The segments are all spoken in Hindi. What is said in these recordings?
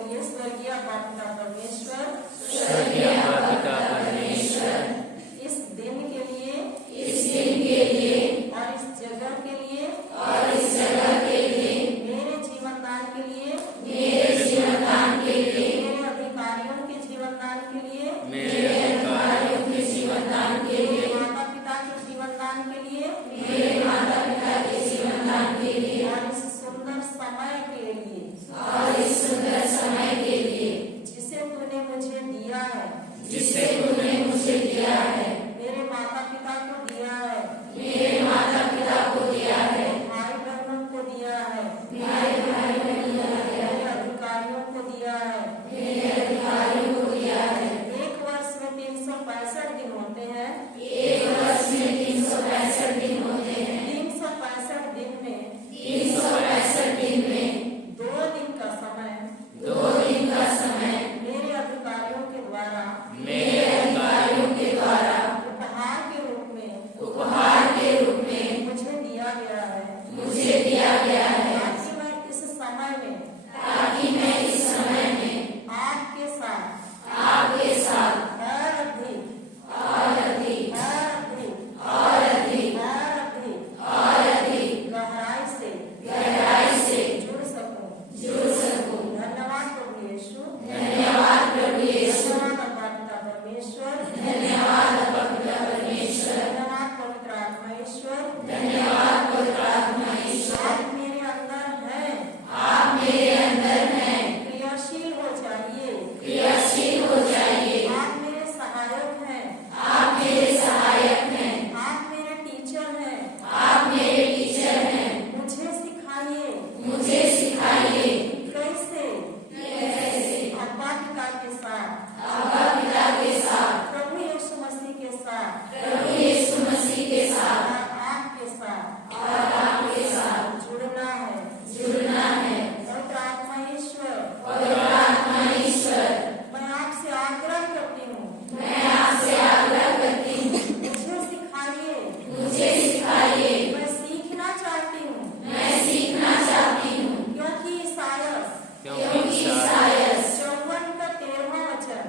बोलिए स्वर्गीय पिता परमेश्वर, स्वर्गीय पिता परमेश्वर, इस दिन के लिए और इस जगह के लिए मेरे जीवन दान के लिए मेरे अधिकारियों के जीवन दान के लिए माता पिता के जीवन दान के लिए और इस सुंदर समय के लिए जिसे तूने मुझे दिया है, मेरे माता पिता को दिया है, भाई बहनों को दिया है, मेरे अधिकारियों को दिया है। एक वर्ष में 365 दिन होते हैं। 365 दिन में 2 दिन का समय मेरे अधिकारियों के द्वारा उपहार के रूप में मुझे दिया गया है, ताकि मैं इस समय में आपके साथ और अधिक गहराई से जुड़ सकूं। धन्यवाद प्रभु यीशु, धन्यवाद अब्बा पिता परमेश्वर, धन्यवाद पवित्र आत्मा ईश्वर, आप मेरे अंदर हैं, क्रियाशील हो जाइए, आप मेरे सहायक हैं, आप मेरे टीचर हैं, मुझे सिखाइए कैसे अब्बा पिता के साथ प्रभु यीशु मसीह के साथ और आपके साथ जुड़ना है। पवित्र आत्मा ईश्वर, मैं आपसे आग्रह करती हूँ, मुझे सिखाइए, मैं सीखना चाहती हूँ, क्योंकि ईसायास 54 का 13वां वचन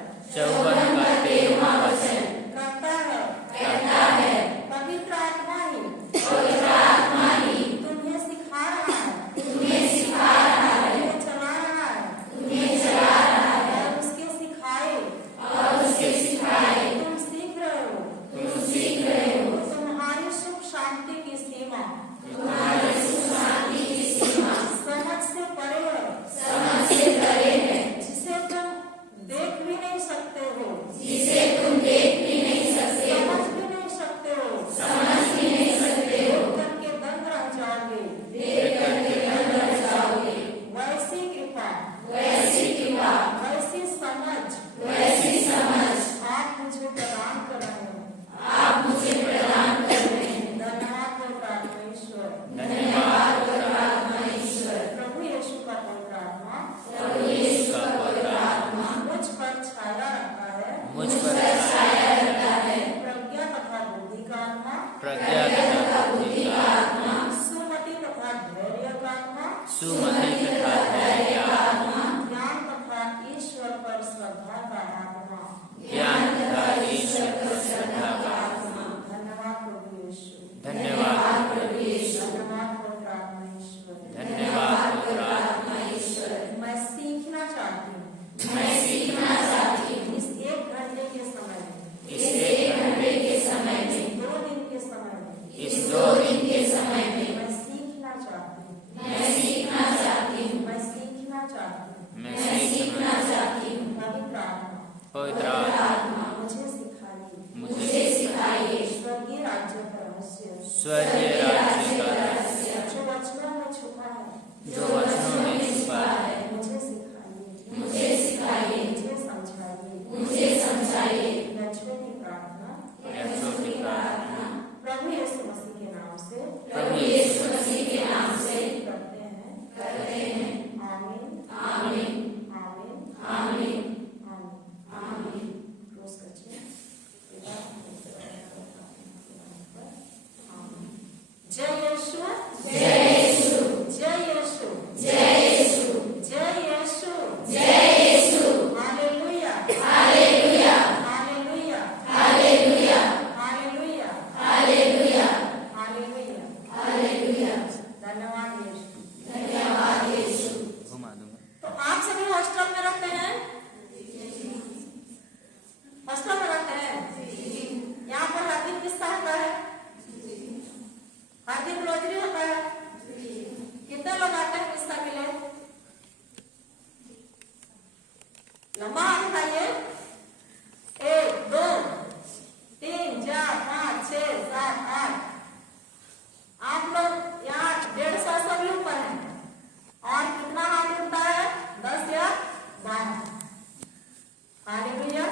कहता है पवित्र आत्मा ही तुम्हें सिखा रहा है, तुम्हें चला रहा है, और उसके सिखाए तुम सीख रहे हो। तुम्हारी सुख शांति की सीमा समझ से परे है, जिसे तुम देख भी नहीं सकते हो, समझ भी नहीं सकते हो, करके दंग रह जाओगे। वैसी कृपा, वैसी समझ आप मुझे प्रदान कर रहे हो। धन्यवाद पवित्र आत्मा ईश्वर, प्रभु यीशु का पवित्र आत्मा मुझ पर छाया रहता है, प्रज्ञा तथा बुद्धि का आत्मा, सुमति तथा धैर्य का आत्मा, ज्ञान तथा ईश्वर पर श्रद्धा का आत्मा। धन्यवाद प्रभु यीशु, धन्यवाद धन्यवाद यीशु। घुमा दूंगा। तो आप सभी हॉस्टल में रहते हैं? हॉस्टल में रहते हैं? यहाँ पर हर दिन किस्सा होता है? हर दिन रोजरी होता है? कितने लोग आते हैं किस्सा के लिए? लंबा हाथ उठाइए। 1 2 3 4 5 6 7 8। आप लोग यहाँ 150 सभी ऊपर हैं। और कितना हाथ उठता है? 10 या 12। हालेलुया।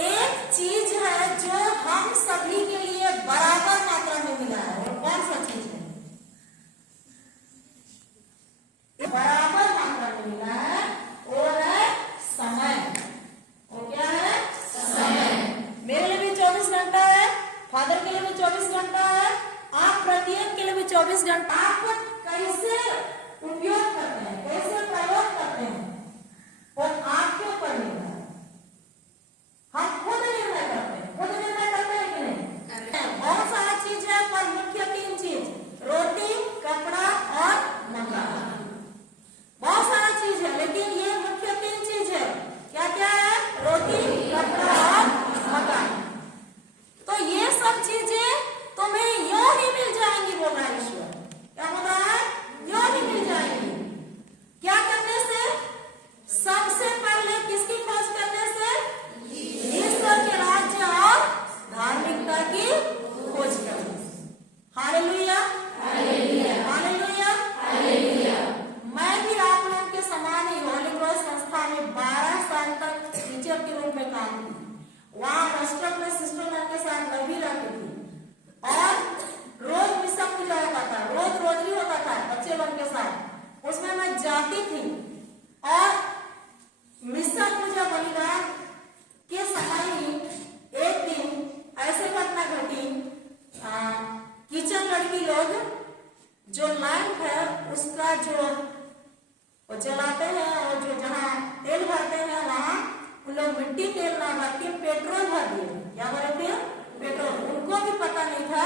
एक चीज है जो हम सभी के लिए बराबर मात्रा में मिला है। और कौन सा चीज है? बराबर मात्रा में मिला है, वो है समय। वो क्या है? समय। मेरे लिए भी 24 घंटा है, फादर के लिए भी 24 घंटा है, आप प्रत्येक के लिए भी 24 घंटा। आप कैसे उपयोग करते हैं, कैसे प्रयोग करते हैं, वो आपके ऊपर निर्भर है। हम खुद निर्णय करते हैं। खुद निर्णय करते हैं कि नहीं? बहुत सारा चीज है, पर मुख्य 3 चीज: रोटी, कपड़ा और मकान। बहुत सारा चीज है, लेकिन ये मुख्य 3 चीज है। क्या क्या है? रोटी, कपड़ा और मकान। तो ये सब चीजें तुम्हें यूं ही मिल जाएंगी, बोल रहा है ईश्वर। क्या बोल रहा है? यूं ही मिल जाएंगी। क्या करने से? सबसे पहले किसकी खोज करने से? ईश्वर के राज्य और धार्मिकता की खोज करने से। Hallelujah, hallelujah, hallelujah, hallelujah. मैं भी आप लोगों के समान ही होली क्रॉस संस्था में 12 साल तक टीचर के रूप में काम की। वहाँ राष्ट्र में सिस्टर के साथ मैं भी रहती थी। और रोज मिसा पूजा होता था, रोज रोजरी होता था बच्चे लोग के साथ। उसमें मैं जाती थी और मिसा पूजा बलिदान के समय ही एक दिन ऐसे घटना घटी। किचन लड़की लोग जो लैंप है उसका जो वो जलाते हैं, और जो जहाँ तेल भरते हैं वहाँ उन लोग मिट्टी तेल ना भर के पेट्रोल भर दिए। क्या भरे थे? पेट्रोल। उनको भी पता नहीं था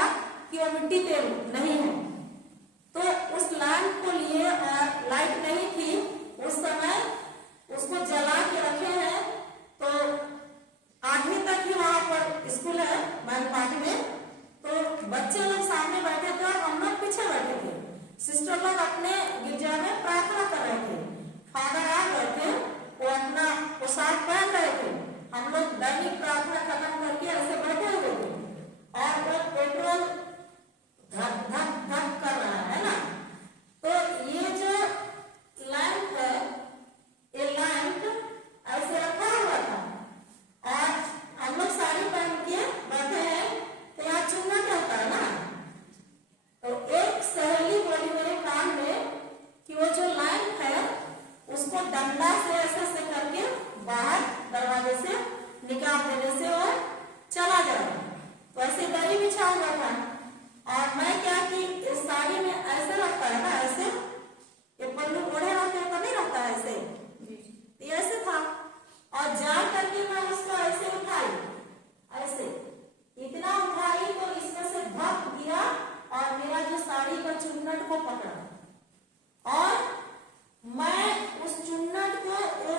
कि वो मिट्टी तेल नहीं है। तो उस लैंप को लिए, और लाइट नहीं थी उस समय, उसको जला के रखे हैं। तो 8वीं तक ही वहां पर स्कूल है मैनपाट में। तो बच्चे लोग सामने बैठे थे और हम लोग पीछे बैठे थे। सिस्टर लोग अपने गिरजा में प्रार्थना कर रहे थे। फादर आ गए थे, वो अपना पोशाक पहन रहे थे। हम लोग दैनिक प्रार्थना खत्म करके ऐसे बैठे हुए थे, और वो पेट्रोल धक धक धक कर रहा है ना। तो ये जो लैंप है, ये लैंप ऐसे रखा हुआ था, और हम लोग साड़ी पहन के बैठे हैं। तो यहाँ चुनना क्या होता है ना। तो एक सहेली बोली मेरे कान में कि वो जो लैंप है उसको डंडा से ऐसे करके बाहर दरवाजे से निकाल देने से वो चला जाएगा। तो ऐसे दरी बिछा हुआ था, और मैं क्या कि इस साड़ी में ऐसे रहता है ना, ऐसे ये पल्लू ओढ़े रहते हैं तो नहीं रहता है ऐसे, ये ऐसे था। और जा करके मैं उसको ऐसे उठाई, ऐसे इतना उठाई तो इसमें से धक दिया, और मेरा जो साड़ी का चुन्नट को पकड़ा, और मैं उस चुन्नट को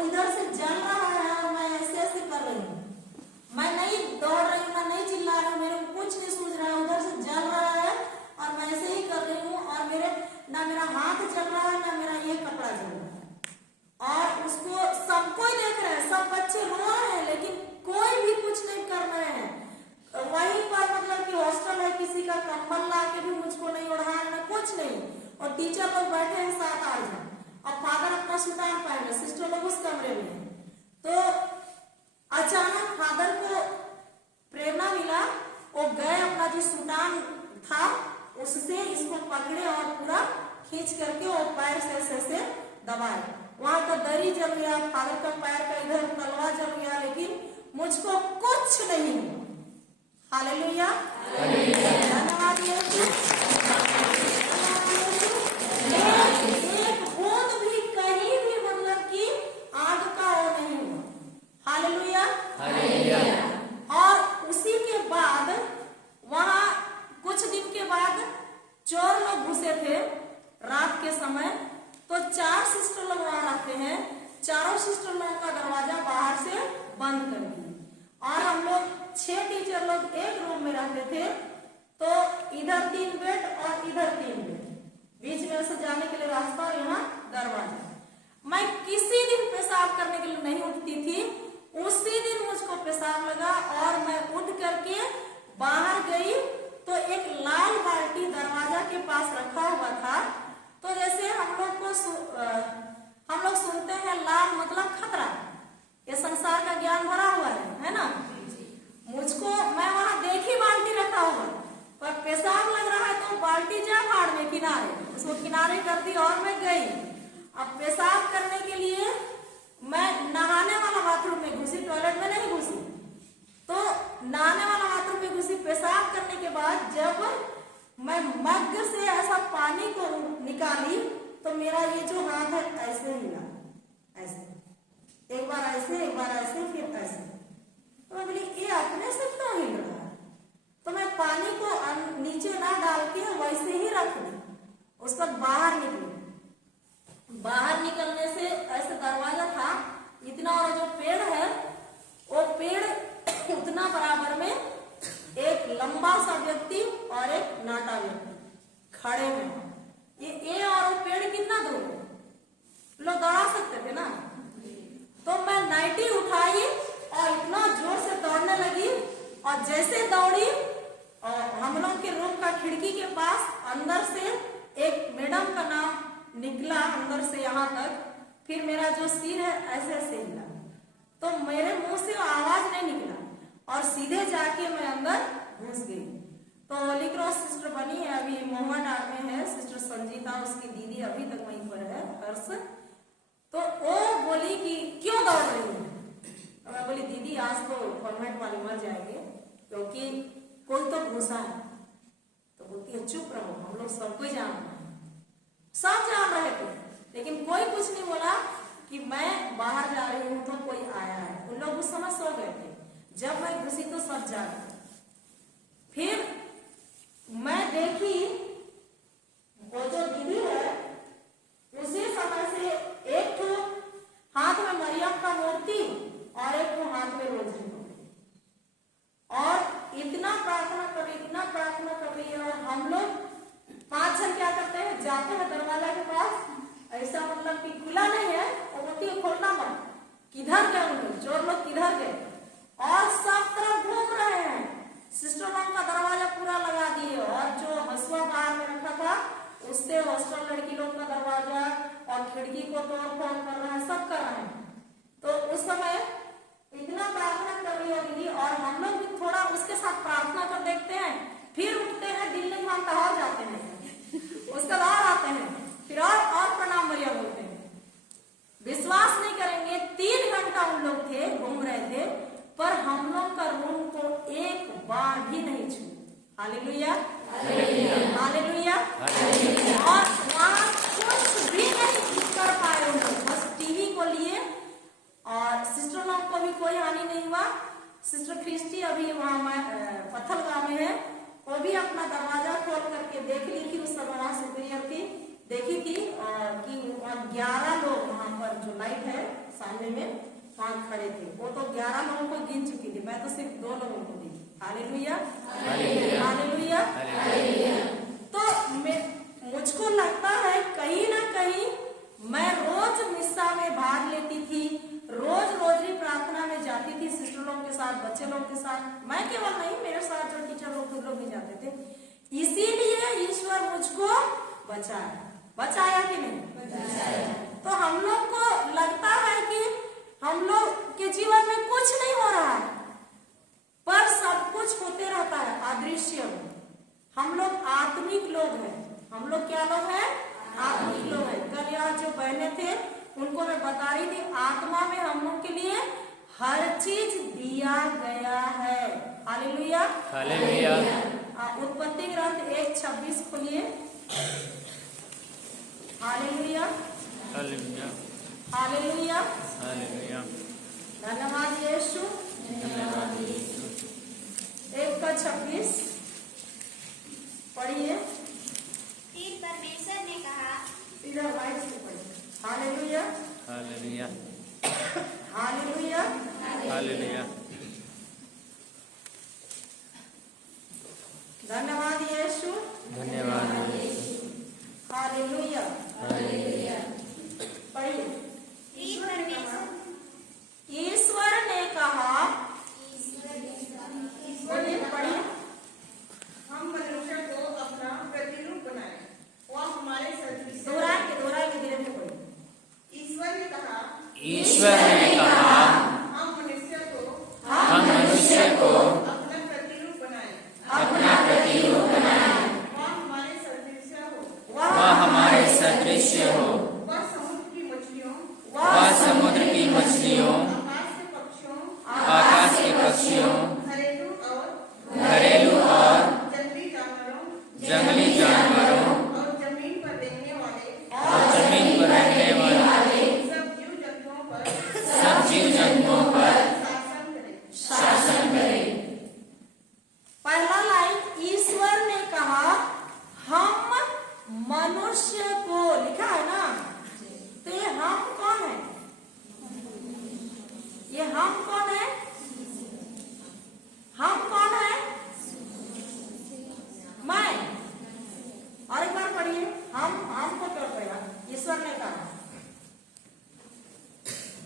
इधर से जल रहा है, और मैं ऐसे ऐसे कर रही हूँ। मैं नहीं दौड़ रही हूँ, मैं नहीं चिल्ला रही हूँ, मेरे को कुछ नहीं सूझ रहा है। उधर से जल रहा है और मैं ऐसे ही कर रही हूँ, और ना मेरा हाथ जल रहा है, ना मेरा ये कपड़ा जल रहा है। और उसको सब कोई देख रहे हैं, सब बच्चे रो रहे हैं, लेकिन कोई भी कुछ नहीं कर रहे हैं। वहीं पर मतलब कि हॉस्टल है, किसी का कंबल ला के भी मुझको नहीं ओढ़ा, ना कुछ नहीं। और टीचर लोग बैठे हैं 7-8 जन, और फादर अपना सुतान पहने, सिस्टर लोग उस कमरे में। तो अचानक फादर को प्रेरणा मिला, वो गए अपना जो सुतान था उससे इसको पकड़े और पूरा खींच करके वो पैर से दबाए। वहां का दरी जल गया, फादर का पैर का इधर तलवा जल गया, लेकिन मुझको कुछ नहीं हुआ। हालेलुया, धन्यवाद यीशु। एक बूंद भी कहीं भी मतलब कि आग का वो नहीं हुआ। Hallelujah, hallelujah. और उसी के बाद वहां कुछ दिन इधर 3 बेड और इधर 3 बेड, बीच में से जाने के लिए रास्ता और यहाँ दरवाजा। मैं किसी दिन पेशाब करने के लिए नहीं उठती थी, उसी दिन मुझको पेशाब लगा और मैं उठ करके बाहर गई तो एक लाल बाल्टी दरवाजा के पास रखा हुआ था। तो जैसे हम लोग सुनते हैं लाल मतलब खतरा, ये संसार का ज्ञान भरा हुआ है ना। मुझको मैं वहां देखी बाल्टी रखा हुआ, पर पेशाब लग रहा है तो बाल्टी जा भाड़ में किनारे, उसको किनारे कर दी और मैं गई। अब पेशाब करने के लिए मैं नहाने वाला बाथरूम में घुसी, टॉयलेट में नहीं घुसी, तो नहाने वाला बाथरूम में घुसी। पेशाब करने के बाद जब मैं मग से ऐसा पानी को निकाली तो मेरा ये जो हाथ है ऐसे हिला, ऐसे एक बार ऐसे, एक बार ऐसे, फिर ऐसे। तो मैं बोली ये अपने से क्यों हिल रहा है, तो मैं पानी को नीचे ना डाल के वैसे ही रख दी। उस पर बाहर निकली, बाहर निकलने से ऐसे दरवाजा था इतना, और जो पेड़ है वो पेड़ उतना बराबर में एक लंबा सा व्यक्ति और एक नाटा व्यक्ति खड़े हैं। ये और वो पेड़ कितना दूर है, लोग दौड़ा सकते थे ना। तो मैं नाइटी उठाई और इतना जोर से दौड़ने लगी, और जैसे दौड़ी और हम लोग के रूम का खिड़की के पास अंदर से एक मैडम का नाम निकला अंदर से यहाँ तक, फिर मेरा जो सिर है ऐसे ऐसे हिला, तो मेरे मुंह से आवाज नहीं निकला और सीधे जाके मैं अंदर घुस गई। तो होली क्रॉस सिस्टर बनी है, अभी मोहन डाल में है सिस्टर संजीता, उसकी दीदी अभी तक वहीं पर है हर्ष। तो वो बोली कि क्यों दौड़ रही है, तो मैं बोली दीदी आज तो कॉन्वेंट वाले मर जाएंगे क्योंकि कोई तो घुसा है। तो बोलती है चुप रहो, हम लोग सब कोई जान रहे हैं, सब जान रहे थे, लेकिन कोई कुछ नहीं बोला कि मैं बाहर जा रही हूँ तो कोई आया है। उन लोग उस समय सो गए थे, जब मैं घुसी तो सब जागे। फिर मैं देखी वो जो दीदी है उसी समय से एक तो हाथ में मरियम का मूर्ति और एक तो हाथ में रोजरी पकड़ी, और इतना प्रार्थना कर रही, इतना प्रार्थना कर रही है। और हम लोग 5 जन क्या करते हैं, जाते हैं दरवाजा के पास, ऐसा मतलब कि खुला नहीं है, वो बोलती है खोलना मत, किधर गए उन लोग, चोर लोग किधर गए, और सब तरफ घूम रहे हैं। सिस्टर लोग का दरवाजा पूरा लगा दिए, और जो हंसुआ बाहर में रखा था उससे हॉस्टल लड़की लोग का दरवाजा और खिड़की को तोड़ फोड़ कर रहे हैं, सब कर रहे हैं। तो उस समय इतना प्रार्थना कर रही है दीदी, और हम लोग भी थोड़ा उसके साथ प्रार्थना कर देखते हैं, फिर उठते हैं, दिल नहीं मानता और जाते हैं, उसका बाहर आते हैं, फिर और प्रणाम बढ़िया बोलते हैं। विश्वास नहीं करेंगे, 3 घंटा उन लोग थे, घूम रहे थे, पर हम लोग का रूम को एक बार भी नहीं छू। Hallelujah, hallelujah. और वहाँ कुछ भी नहीं कर पाए उन लोग, बस टीवी को लिए, और सिस्टर लोग को भी कोई हानि नहीं हुआ। सिस्टर क्रिस्टी अभी वहाँ पत्थल गांव में है, वो भी अपना दरवाजा खोल करके देख ली थी, उस समय वहाँ सुपीरियर थी, देखी थी कि 11 लोग वहाँ पर जो लाइट है सामने में वहाँ खड़े थे। वो तो 11 लोगों को गिन चुकी थी, मैं तो सिर्फ 2 लोगों को दी। Hallelujah, hallelujah, hallelujah. तो मुझको लगता है कहीं ना कहीं मैं रोज मिस्सा में भाग लेती थी, रोज रोजरी प्रार्थना में जाती थी सिस्टर लोग के साथ, बच्चे लोग के साथ, मैं केवल नहीं, मेरे साथ जो टीचर लोग भी जाते थे। इसीलिए ईश्वर मुझको बचाया कि नहीं बचाया। तो हम लोग को लगता है कि हम लोग के जीवन में कुछ नहीं हो रहा है, पर सब कुछ होते रहता है अदृश्य में। हम लोग आत्मिक लोग हैं, हम लोग क्या लोग हैं, आत्मिक लोग हैं। कल यहाँ जो बहने थे उनको मैं बता रही थी, आत्मा में हम लोग के लिए हर चीज दिया गया है। Hallelujah, hallelujah. उत्पत्ति ग्रंथ 1:26 खोलिए। Hallelujah, hallelujah, hallelujah, hallelujah. धन्यवाद यीशु, धन्यवाद यीशु। 1:26 पढ़िए। फिर परमेश्वर ने कहा, इधर वाइट से पढ़िए। Hallelujah, hallelujah, hallelujah, hallelujah. धन्यवाद यीशु, धन्यवाद हालेलुया। हालेलुया पढ़िए। फिर परमेश्वर ईश्वर ने कहा, बोलिए, पढ़िए। हम मनुष्य को अपना प्रतिरूप बनाए, वह हमारे सदृश दोहरा के धीरे धीरे पढ़िए। ईश्वर ने कहा, ईश्वर ने कहा हम मनुष्य को अपना प्रतिरूप बनाए, अपना प्रतिरूप बनाए, वह हमारे सदृश हो। वह हमारे सदृश हो। वह समुद्र की मछलियों, वह समुद्र की मछलियों, आकाश के पक्षियों, घरेलू घरेलू और जंगली जंगली जानवरों और जमीन पर रहने वाले और जमीन पर रहने वाले सब जीव जंतुओं पर सब जीव जंतुओं पर शासन करे। पहला लाइन, ईश्वर ने कहा हम मनुष्य को, लिखा है ना, तो ये हम कौन है? ये हम कौन है? हम कौन है? मैं। और एक बार पढ़िए, हम को क्या पड़ेगा? ईश्वर ने कहा,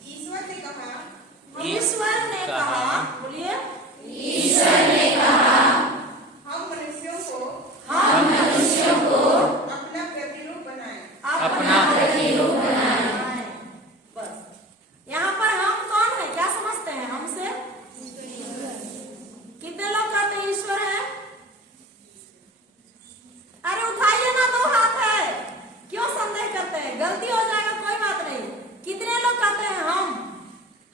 ईश्वर ने कहा, ईश्वर ने कहा, बोलिए, ईश्वर ने कहा हम मनुष्यों को हम मनुष्यों को अपना प्रतिरूप बनाए, अपना प्रतिरूप बनाए। बस यहाँ पर हम कौन है, क्या समझते हैं हमसे? कितने लोग कहते हैं ईश्वर है? अरे उठाइए ना, दो हाथ है, क्यों संदेह करते हैं? गलती हो जाएगा, कोई बात नहीं। कितने लोग कहते हैं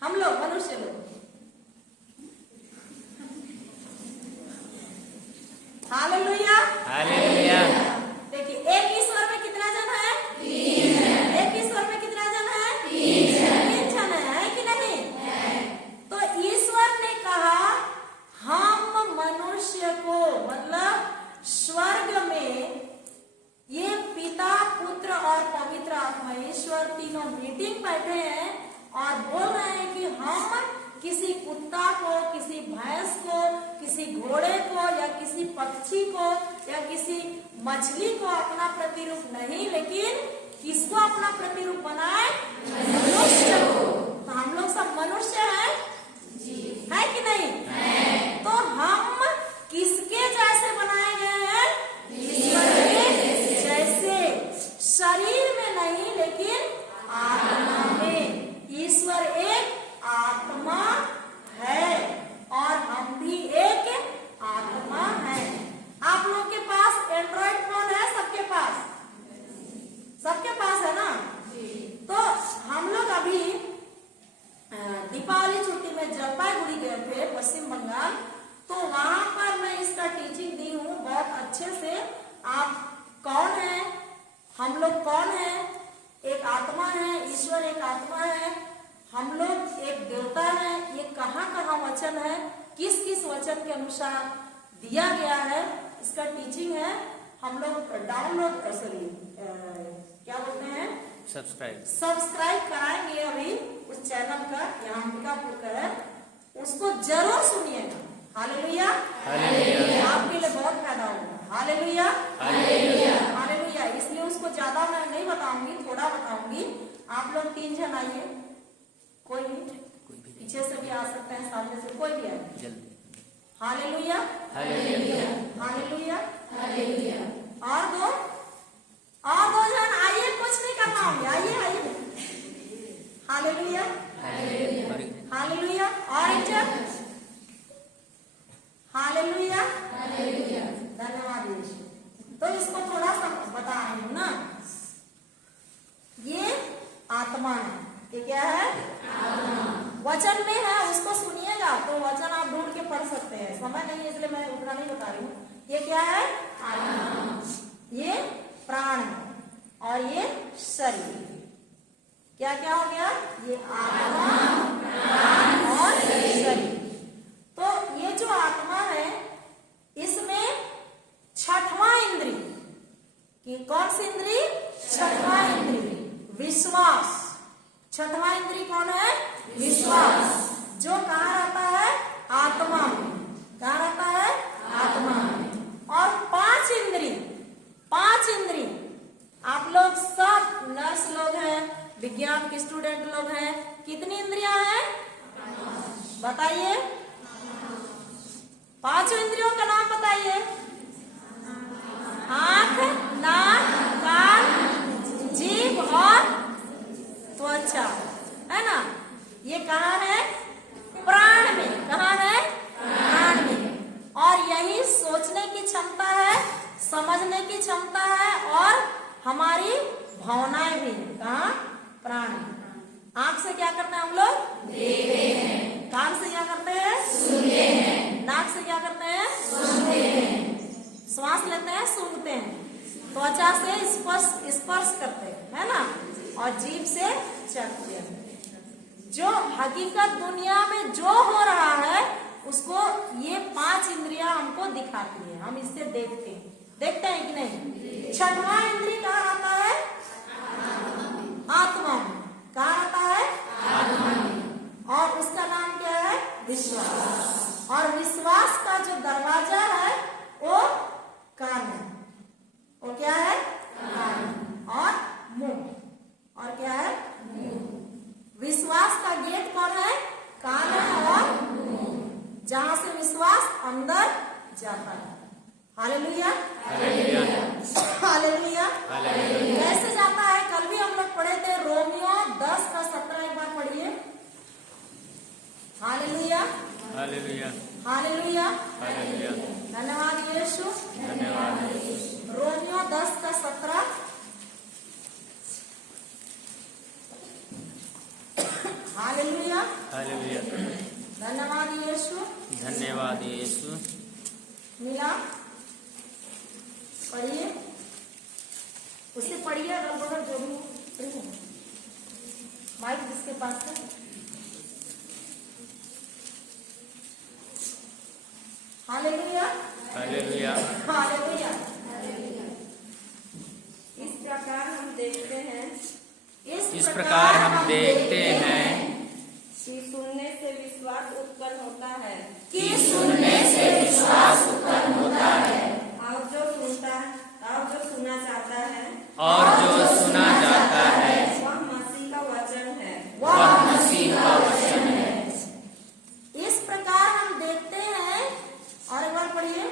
हम लोग, मनुष्य लोग? हालेलुया। हालेलुया देखिए, एक ईश्वर में कितना जन है? एक ईश्वर में कितना जन है? तीन जन है कि नहीं? तो ईश्वर ने कहा हम मनुष्य को, मतलब स्वर्ग में ये पिता, पुत्र और पवित्र आत्मा, ईश्वर तीनों मीटिंग बैठे हैं और बोल रहे हैं कि हम किसी कुत्ता को, किसी भैंस को, किसी घोड़े को या किसी पक्षी को या किसी मछली को अपना प्रतिरूप नहीं, लेकिन किसको अपना प्रतिरूप बनाए? मनुष्य को। तो हम लोग सब मनुष्य हैं, है कि नहीं? तो हम किसके जैसे बनाए गए हैं? ईश्वर के जैसे। शरीर में नहीं, लेकिन आत्मा में। ईश्वर एक आत्मा है और हम भी एक आत्मा है। आप लोग के पास एंड्रॉइड फोन है? सबके पास? सबके पास है ना? तो हम लोग अभी दीपावली छुट्टी में जलपाईगुड़ी गए थे, पश्चिम बंगाल। तो वहां पर मैं इसका टीचिंग दी हूँ बहुत अच्छे से। आप कौन है, हम लोग कौन है? एक आत्मा है, ईश्वर एक आत्मा है, हम लोग एक देवता है। ये कहाँ वचन है, किस किस वचन के अनुसार दिया गया है, इसका टीचिंग है। हम लोग डाउनलोड, सॉरी क्या बोलते हैं, सब्सक्राइब कराएंगे अभी उस चैनल का, यहाँ अंबिकापुर का है, उसको जरूर सुनिएगा। हालेलुया। आपके लिए बहुत फायदा होगा। Hallelujah hallelujah. इसलिए उसको ज्यादा मैं नहीं बताऊंगी, थोड़ा बताऊंगी। आप लोग 3 जन आइए, कोई भी, पीछे से भी आ सकते हैं, सामने से कोई भी आए। Hallelujah hallelujah. और दो जन आइए, कुछ नहीं करना होंगे, आइए। Hallelujah hallelujah. और एक जन, हालेलुया। धन्यवाद यीशु। तो इसको थोड़ा सा बता रही हूँ ना, ये आत्मा है। ये क्या है? वचन में है, उसको सुनिएगा तो वचन आप ढूंढ के पढ़ सकते हैं। समय नहीं है इसलिए मैं उतना नहीं बता रही हूँ। ये क्या है? आत्मा। ये प्राण है और ये शरीर। क्या क्या हो गया? ये आत्मा, प्राण और शरीर। तो ये जो आत्मा है, इसमें छठवां इंद्री, कि कौन सी इंद्री? छठवां इंद्री विश्वास। छठवां इंद्री कौन है? विश्वास। जो कहाँ रहता है? आत्मा में। कहाँ रहता है? आत्मा में। और 5 इंद्री विज्ञान के स्टूडेंट लोग हैं, कितनी इंद्रियां हैं बताइए? 5 इंद्रियों का नाम बताइए। आंख, नाक, कान, जीभ और त्वचा, है ना? ये कहाँ है? प्राण में। कहाँ है? प्राण में। और यही सोचने की क्षमता है, समझने की क्षमता है और हमारी भावनाएं भी। कहाँ? प्राण में। आंख से क्या करते हैं हम लोग? देखते हैं। कान से क्या करते हैं? सुनते हैं। नाक से क्या करते हैं? सुनते हैं। श्वास लेते हैं, सूंघते हैं। त्वचा से स्पर्श करते हैं, है ना? और जीभ से चखते हैं। जो हकीकत दुनिया में जो हो रहा है उसको ये 5 इंद्रियां हमको दिखाती है, हम इससे देखते हैं। देखते हैं कि नहीं? छठवां इंद्रिय कहाँ आता है? आत्मा में। कहाँ आता है? आत्मा में। और उसका नाम क्या है? विश्वास। और विश्वास का जो दरवाजा है वो कान है। वो क्या है? कान। और मुंह। और क्या है? विश्वास का गेट कौन है? कान है और जहां से विश्वास अंदर जाता है। Hallelujah, hallelujah, hallelujah. हालेलुया। कैसे जाता है? कल भी हम लोग पढ़े थे रोमियो 10 का 17, एक बार पढ़िए। Hallelujah, hallelujah, hallelujah. हालेलुया। धन्यवाद यीशु। धन्यवाद। रोमियो 10 का 17। Hallelujah, hallelujah. धन्यवाद यीशु। धन्यवाद यीशु। मिला? पढ़िए, उससे पढ़िए। अगल बगल जो भी पढ़िए। माइक जिसके पास है। Hallelujah, hallelujah. हालेलुया। इस प्रकार हम देखते हैं इस प्रकार हम देखते हैं कि सुनने से विश्वास उत्पन्न होता है कि सुनने से विश्वास उत्पन्न होता है और जो सुना जाता है और जो सुना जाता है वह मसीह का वचन है। वह मसीह का वचन है। इस प्रकार हम देखते हैं। और एक बार पढ़िए।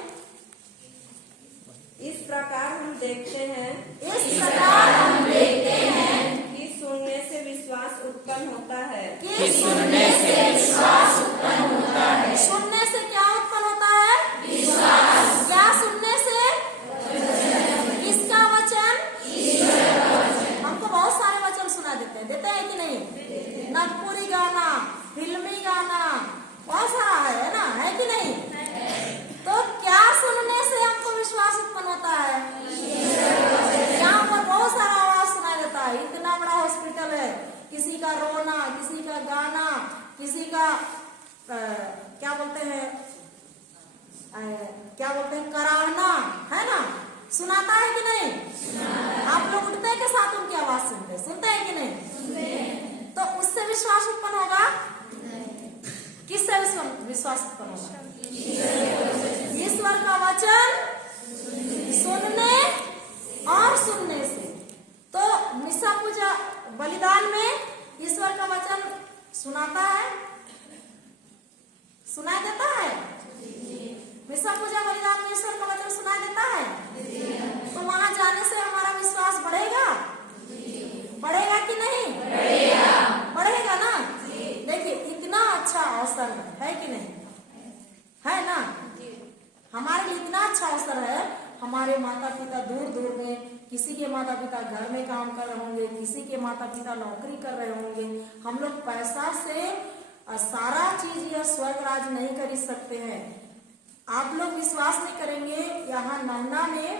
इस प्रकार हम देखते हैं इस प्रकार हम देखते हैं कि सुनने से विश्वास उत्पन्न होता है। कि सुनने से विश्वास उत्पन्न होता है। सुनने से क्या उत्पन्न होता है? विश्वास। क्या सुनने से? किसका वचन? हमको बहुत सारे वचन सुना देते हैं कि नहीं? नागपुरी गाना, फिल्मी गाना, बहुत सारा है ना, है कि नहीं? तो क्या सुनने से हमको विश्वास उत्पन्न होता है? यहाँ पर बहुत सारा आवाज सुनाई देता है। इतना बड़ा हॉस्पिटल है, किसी का रोना, किसी का गाना, किसी का क्या बोलते हैं कराहना, है ना? सुनाता है कि नहीं? आप लोग उठते के साथ उनकी आवाज सुनते हैं कि नहीं? तो उससे विश्वास उत्पन्न होगा? किससे विश्वास उत्पन्न होगा? ईश्वर का वचन सुनने और सुनने से। तो मिसा पूजा बलिदान में ईश्वर का वचन सुनाता है, सुनाई देता है। मिसा पूजा बलिदान में ईश्वर का वचन सुनाई देता है। तो वहां जाने से हमारा विश्वास बढ़ेगा? बढ़ेगा कि नहीं? बढ़ेगा ना? देखिए इतना अच्छा अवसर है कि नहीं? है ना? हमारे लिए इतना अच्छा अवसर है। हमारे माता पिता दूर दूर में, किसी के माता पिता घर में काम कर रहे होंगे, किसी के माता पिता नौकरी कर रहे होंगे। हम लोग पैसा से सारा चीज यह स्वर्ग राज नहीं खरीद सकते हैं। आप लोग विश्वास नहीं करेंगे, यहाँ नन्ना में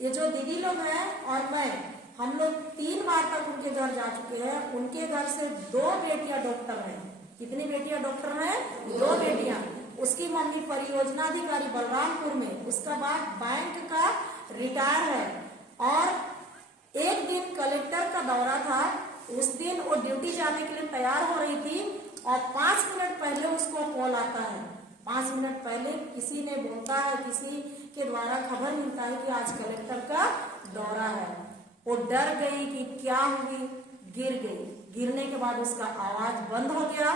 ये जो दीदी लोग हैं और मैं, हम लोग 3 बार तक उनके घर जा चुके हैं। उनके घर से 2 बेटियां डॉक्टर हैं। कितनी बेटियां डॉक्टर हैं? 2 बेटियां। उसकी मम्मी परियोजना अधिकारी बलरामपुर में, उसका बाद बैंक का रिटायर है। और एक दिन कलेक्टर का दौरा था। उस दिन वो ड्यूटी जाने के लिए तैयार हो रही थी और 5 मिनट पहले उसको कॉल आता है। 5 मिनट पहले किसी ने बोलता है, किसी के द्वारा खबर मिलता है कि आज कलेक्टर का दौरा है। वो डर गई कि क्या हुई, गिर गई। गिरने के बाद उसका आवाज बंद हो गया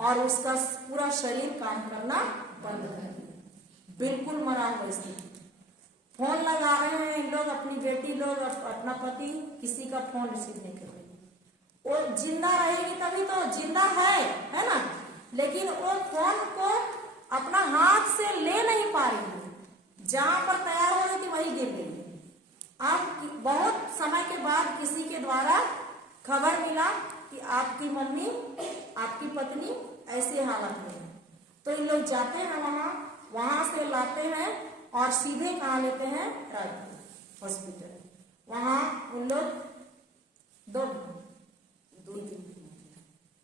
और उसका पूरा शरीर काम करना बंद कर दिया, बिल्कुल मरा हुआ स्थिति। फोन लगा रहे हैं इन लोग, अपनी बेटी लोग, अपना पति, किसी का फोन रिसीव नहीं कर रही। वो जिंदा रहेगी तभी तो, जिंदा है ना, लेकिन वो फोन को अपना हाथ से ले नहीं पा रही है। जहां पर तैयार हो रही थी वही गिर गई। अब बहुत समय के बाद किसी के द्वारा खबर मिला कि आपकी मम्मी, आपकी पत्नी ऐसे हालत में है। तो इन लोग जाते हैं वहां से लाते हैं और सीधे कहाँ लेते हैं, रायपुर हॉस्पिटल। वहां उन लोग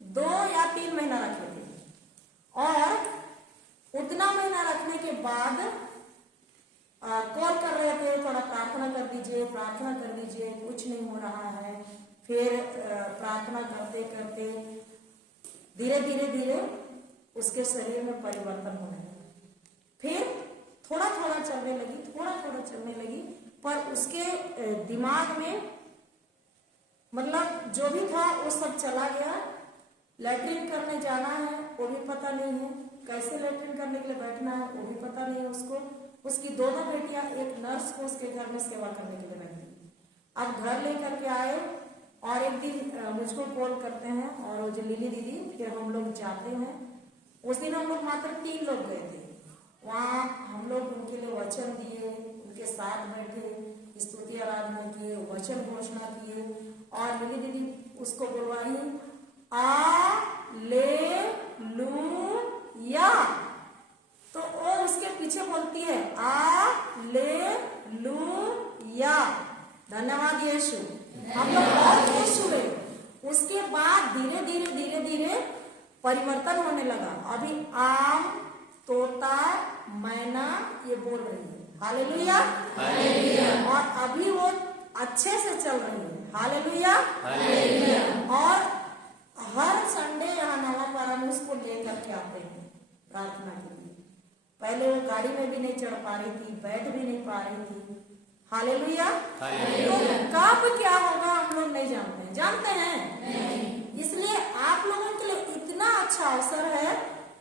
2 या 3 महीना रखे थे और उतना महीना रखने के बाद कॉल कर रहे थे, थोड़ा प्रार्थना कर दीजिए, प्रार्थना कर दीजिए, कुछ नहीं हो रहा है। फिर प्रार्थना करते करते धीरे धीरे धीरे उसके शरीर में परिवर्तन होने लगा। फिर थोड़ा थोड़ा चलने लगी, थोड़ा थोड़ा चलने लगी, पर उसके दिमाग में मतलब जो भी था वो सब चला गया। लैट्रिन करने जाना है वो भी पता नहीं है, कैसे लैट्रिन करने के लिए बैठना है वो भी पता नहीं है उसको। उसकी दोनों बेटियां एक नर्स को उसके घर में सेवा करने के लिए बैठी। अब घर लेकर के आए और एक दिन मुझको कॉल करते हैं और वो जो लिली दीदी, फिर हम लोग जाते हैं। उस दिन हम लोग मात्र 3 लोग गए थे वहाँ। हम लोग उनके लिए वचन दिए, उनके साथ बैठे, स्तुति आराधना किए, वचन घोषणा किए और लिली दीदी उसको बुलवाई, हालेलुया। तो वो उसके पीछे बोलती है हालेलुया, धन्यवाद यीशु। हम लोग बहुत खुश हुए। उसके बाद धीरे धीरे धीरे धीरे परिवर्तन होने लगा। अभी आम, तोता, मैना ये बोल रही है हालेलुया, और अभी वो अच्छे से चल रही है हालेलुया। और हर संडे यहाँ नवापारा में उसको लेकर के आते हैं प्रार्थना के लिए। पहले वो गाड़ी में भी नहीं चढ़ पा रही थी, बैठ भी नहीं पा रही थी हालेलुया। तो कब क्या होगा हम लोग नहीं जानते हैं। इसलिए आप लोगों के लिए इतना अच्छा अवसर है,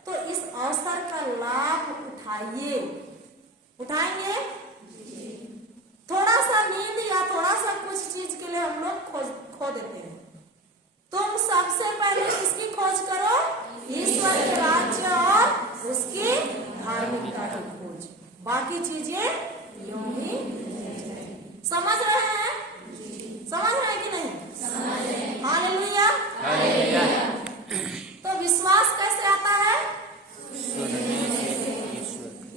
तो इस अवसर का लाभ उठाएंगे। थोड़ा सा नींद या थोड़ा सा कुछ चीज के लिए हम लोग खो देते हैं। तुम सबसे पहले किसकी खोज करो, ईश्वर के राज्य और उसकी धार्मिकता की खोज, बाकी चीजें यूं ही। समझ रहे हैं कि नहीं? हालेलुया। तो विश्वास कैसे आता है?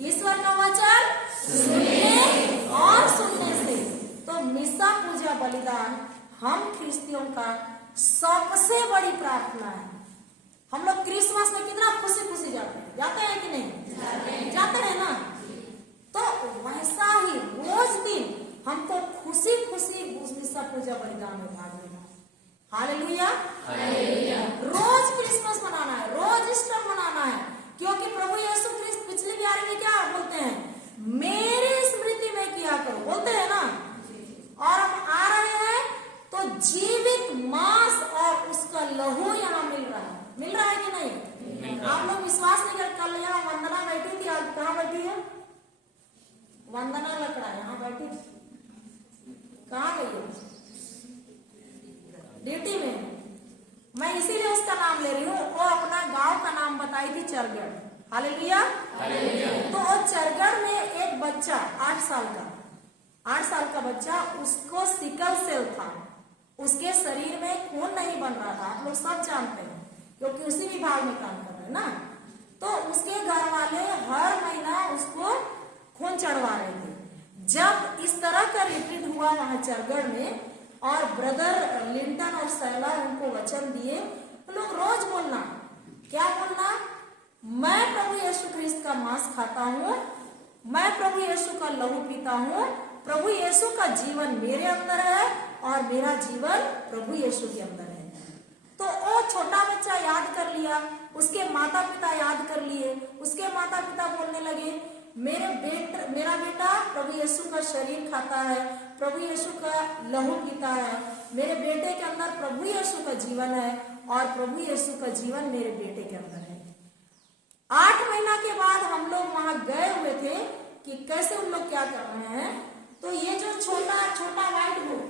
ईश्वर का वचन सुनने और सुनने से। तो मिसा पूजा बलिदान हम ख्रिस्तियों का सबसे बड़ी प्रार्थना है। हम लोग क्रिसमस में कितना खुशी खुशी जाते हैं कि नहीं? जाते हैं ना। तो वैसा ही रोज दिन हमको खुशी खुशी उस मिसा पूजा बलिदान में भाग लेना। हालेलुया। रोज क्रिसमस मनाना है, रोज ईस्टर मनाना है, क्योंकि प्रभु यीशु क्रिस्त पिछली बार में क्या बोलते हैं, मेरी स्मृति में किया करो, बोलते हैं ना। और हम आ रहे हैं तो जीवित मांस और उसका लहू यहाँ मिल रहा है कि नहीं? आप लोग विश्वास नहीं कर। कल यहाँ वंदना बैठी थी, आज कहाँ बैठी है? वंदना लकड़ा यहाँ बैठी थी, कहाँ गई है? ड्यूटी में। मैं इसीलिए उसका नाम ले रही हूँ। वो अपना गांव का नाम बताई थी, चरगढ़। हालेलुया। तो वो चरगढ़ में एक बच्चा 8 साल का बच्चा, उसको सिकल सेल था। उसके शरीर में खून नहीं बन रहा था। आप लोग सब जानते हैं क्योंकि उसी विभाग में काम कर रहे हैं ना। तो उसके घर वाले हर महीना उसको खून चढ़वा रहे थे। जब इस तरह का रिट्रीट हुआ वहां चरगढ़ में, और ब्रदर लिंटन और सैला उनको वचन दिए, तो लोग रोज बोलना, क्या बोलना, मैं प्रभु यीशु क्रिस्त का मांस खाता हूँ, मैं प्रभु यीशु का लहू पीता हूँ, प्रभु यीशु का जीवन मेरे अंदर है और मेरा जीवन प्रभु यीशु के अंदर है। तो वो छोटा बच्चा याद कर लिया, उसके माता पिता याद कर लिए, उसके माता पिता बोलने लगे, मेरा बेटा प्रभु यीशु का शरीर खाता है, प्रभु यीशु का लहू पीता है, मेरे बेटे के अंदर प्रभु यीशु का जीवन है और प्रभु यीशु का जीवन मेरे बेटे के अंदर है। 8 महीना के बाद हम लोग वहां गए हुए थे कि कैसे उन लोग क्या कर रहे हैं। तो ये जो छोटा छोटा व्हाइट बोर्ड,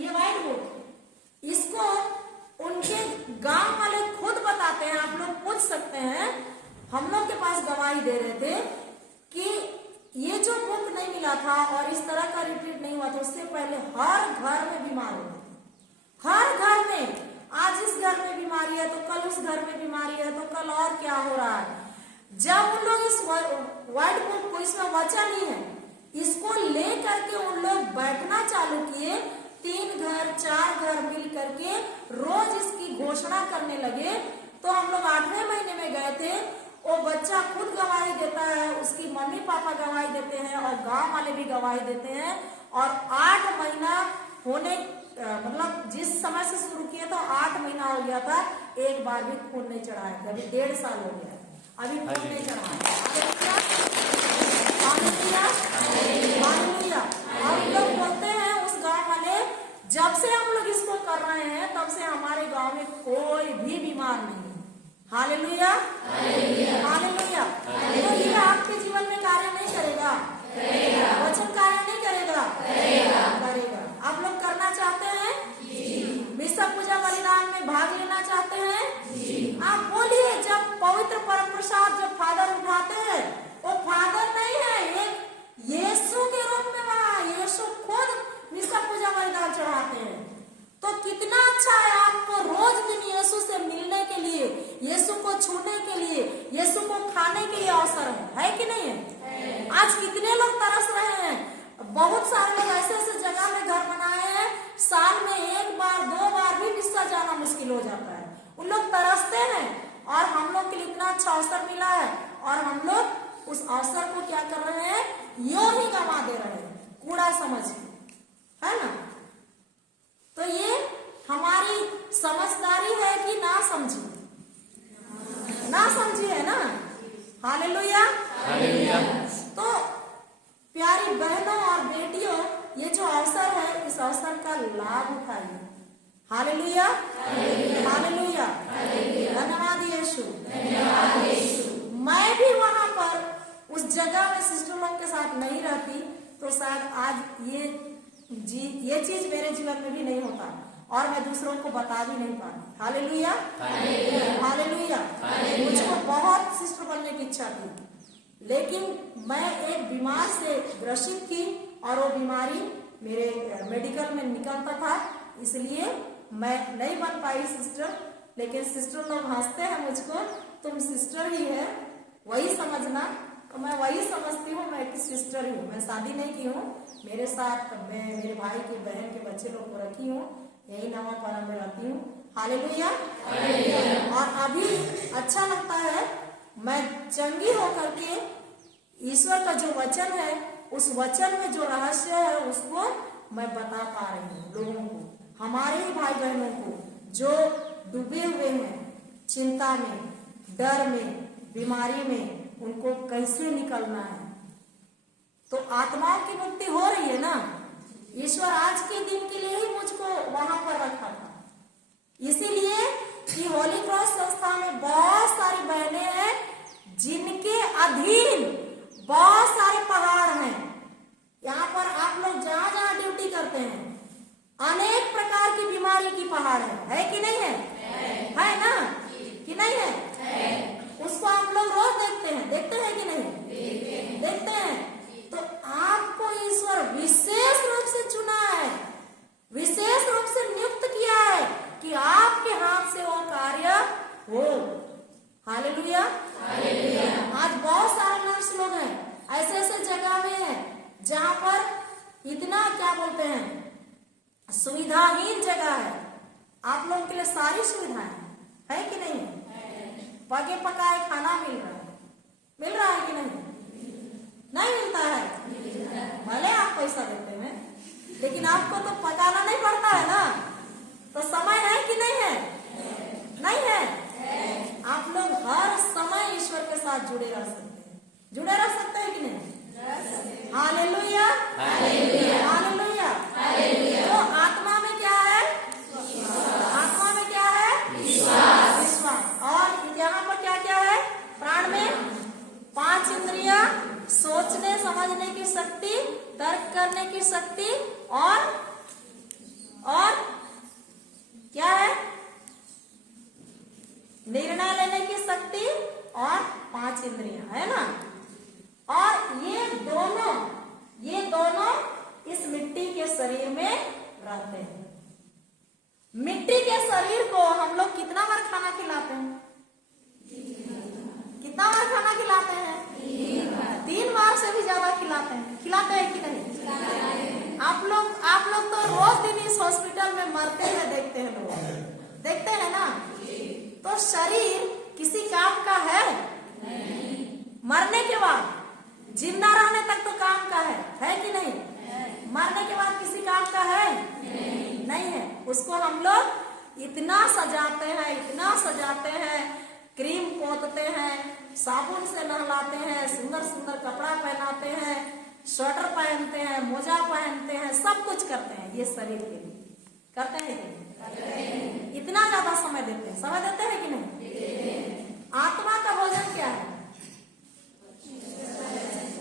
ये व्हाइट बोर्ड, इसको उनके गांव वाले खुद बताते हैं, आप लोग पूछ सकते हैं। हम लोग के पास गवाही दे रहे थे कि ये जो बुक नहीं मिला था और इस तरह का रिट्रीट नहीं हुआ था, उससे पहले हर घर में बीमार होते थे, हर घर में। आज इस घर में बीमारी है तो कल उस घर में बीमारी है तो कल और क्या हो रहा है। जब उन लोग इस व्हाइट बुक को, इसमें वचन ही है, इसको ले करके उन लोग बैठना चालू किए, 3 घर 4 घर मिल करके रोज इसकी घोषणा करने लगे। तो हम लोग 8वें महीने में गए थे। वो बच्चा खुद गवाही देता है, उसकी मम्मी पापा गवाही देते हैं और गांव वाले भी गवाही देते हैं। और 8 महीना होने मतलब जिस समय से शुरू किया था 8 महीना हो गया था, एक बार भी खून नहीं चढ़ाया था। अभी 1.5 साल हो गया, अभी खून नहीं चढ़ाया। हम लोग बोलते हैं उस गांव वाले, जब से हम लोग इसको कर रहे हैं तब से हमारे गांव में कोई भी बीमार नहीं है। Hallelujah, hallelujah. तो ये आपके जीवन में कार्य नहीं करेगा, वचन कार्य नहीं करेगा, करेगा। आप लोग करना चाहते हैं? मिसा पूजा बलिदान में भाग लेना चाहते हैं? आप बोलिए। जब पवित्र परम प्रसाद जब फादर उठाते हैं, वो फादर नहीं है, एक यीशु के रूप में वहां यीशु खुद मिसा पूजा बलिदान चढ़ाते हैं। तो कितना अच्छा है आपको रोज दिन यीशु से मिलने के लिए, यीशु को छूने के लिए, यीशु को खाने के लिए अवसर है कि नहीं है? आज कितने लोग तरस रहे हैं। बहुत सारे लोग ऐसे ऐसे जगह में घर बनाए हैं, साल में 1 बार 2 बार भी मिस्सा जाना मुश्किल हो जाता है। उन लोग तरसते हैं और हम लोग के लिए इतना अच्छा अवसर मिला है और हम लोग उस अवसर को क्या कर रहे हैं, यूं ही गंवा दे रहे हैं, कूड़ा समझ के, है ना। तो ये हमारी समझदारी है कि ना समझी, ना समझी है ना। Hallelujah, hallelujah. तो प्यारी बहनों और बेटियों, ये जो अवसर है, इस अवसर का लाभ उठाइए। हालेलुया, हालेलुया, धन्यवाद यीशु। मैं भी वहां पर उस जगह में सिस्टर लोग के साथ नहीं रहती तो शायद आज ये चीज मेरे जीवन में भी नहीं होता और मैं दूसरों को बता भी नहीं पाती। Hallelujah, hallelujah. मुझको बहुत सिस्टर बनने की इच्छा थी, लेकिन मैं एक बीमार से ग्रसित थी और वो बीमारी मेरे मेडिकल में निकलता था, इसलिए मैं नहीं बन पाई सिस्टर। लेकिन सिस्टर लोग हंसते हैं मुझको, तुम सिस्टर ही है, वही समझना। तो मैं वही समझती हूँ, मैं एक सिस्टर ही हूँ। मैं शादी नहीं की हूँ, मेरे साथ मैं मेरे भाई के बहन के बच्चे लोग को रखी हूँ, यही नवा पारा में रहती हूँ। हालेलुया। और अभी अच्छा लगता है, मैं चंगी होकर के ईश्वर का जो वचन है, उस वचन में जो रहस्य है उसको मैं बता पा रही हूँ लोगों को, हमारे ही भाई बहनों को जो डूबे हुए हैं चिंता में, डर में, बीमारी में, उनको कैसे निकलना है। तो आत्माओं की मुक्ति हो रही है ना। ईश्वर आज के दिन के लिए ही मुझको वहां पर रखा था, इसीलिए कि होली क्रॉस संस्था में बहुत सारी बहनें हैं जिनके अधीन बहुत सारे पहाड़ हैं। यहाँ पर आप लोग जहाँ जहाँ ड्यूटी करते हैं, अनेक प्रकार की बीमारी की पहाड़ है कि नहीं है? है ना, कि नहीं है? उसको आप लोग रोज देखते हैं कि नहीं? देखते हैं। तो आपको ईश्वर विशेष रूप से चुना है, विशेष रूप से नियुक्त किया है कि आपके हाथ से वो कार्य हो। Hallelujah, hallelujah. आज बहुत सारे नर्स लोग हैं, ऐसे ऐसे जगह में है जहां पर इतना क्या बोलते हैं, सुविधाहीन जगह है। आप लोगों के लिए सारी सुविधाएं है कि नहीं? पके पकाए खाना मिल रहा है कि नहीं? नहीं मिलता है। भले आप पैसा देते हैं, लेकिन आपको तो पकाना नहीं पड़ता है ना। तो समय है कि नहीं है? नहीं है। आप लोग हर समय ईश्वर के साथ जुड़े रह सकते हैं कि हालेलुया, हालेलुया। तो आत्मा में क्या है? आत्मा में क्या है? विश्वास। और यहाँ पर क्या क्या है? प्राण में 5 इंद्रियां, सोचने समझने की शक्ति, तर्क करने की शक्ति, और क्या है? निर्णय लेने की शक्ति, और 5 इंद्रियां, है ना। और ये दोनों इस मिट्टी के शरीर में रहते हैं। मिट्टी के शरीर को हम लोग कितना बार खाना खिलाते हैं? कितना बार खाना खिलाते हैं? 3 बार से भी ज्यादा खिलाते हैं। खिलाते हैं कि नहीं? आप लोग तो रोज दिन इस हॉस्पिटल में मरते हुए देखते हैं, लोग देखते हैं ना। तो शरीर किसी काम का है? मरने के बाद, जिंदा रहने तक तो काम का है कि नहीं? मरने के बाद किसी काम का है? नहीं है। उसको हम लोग इतना सजाते हैं, क्रीम पोतते हैं, साबुन से नहलाते हैं, सुंदर सुंदर कपड़ा पहनाते हैं, स्वेटर पहनते हैं, मोजा पहनते हैं, सब कुछ करते हैं ये शरीर के लिए। करते हैं कि नहीं? इतना ज्यादा समय देते हैं कि नहीं? आत्मा का भोजन क्या है?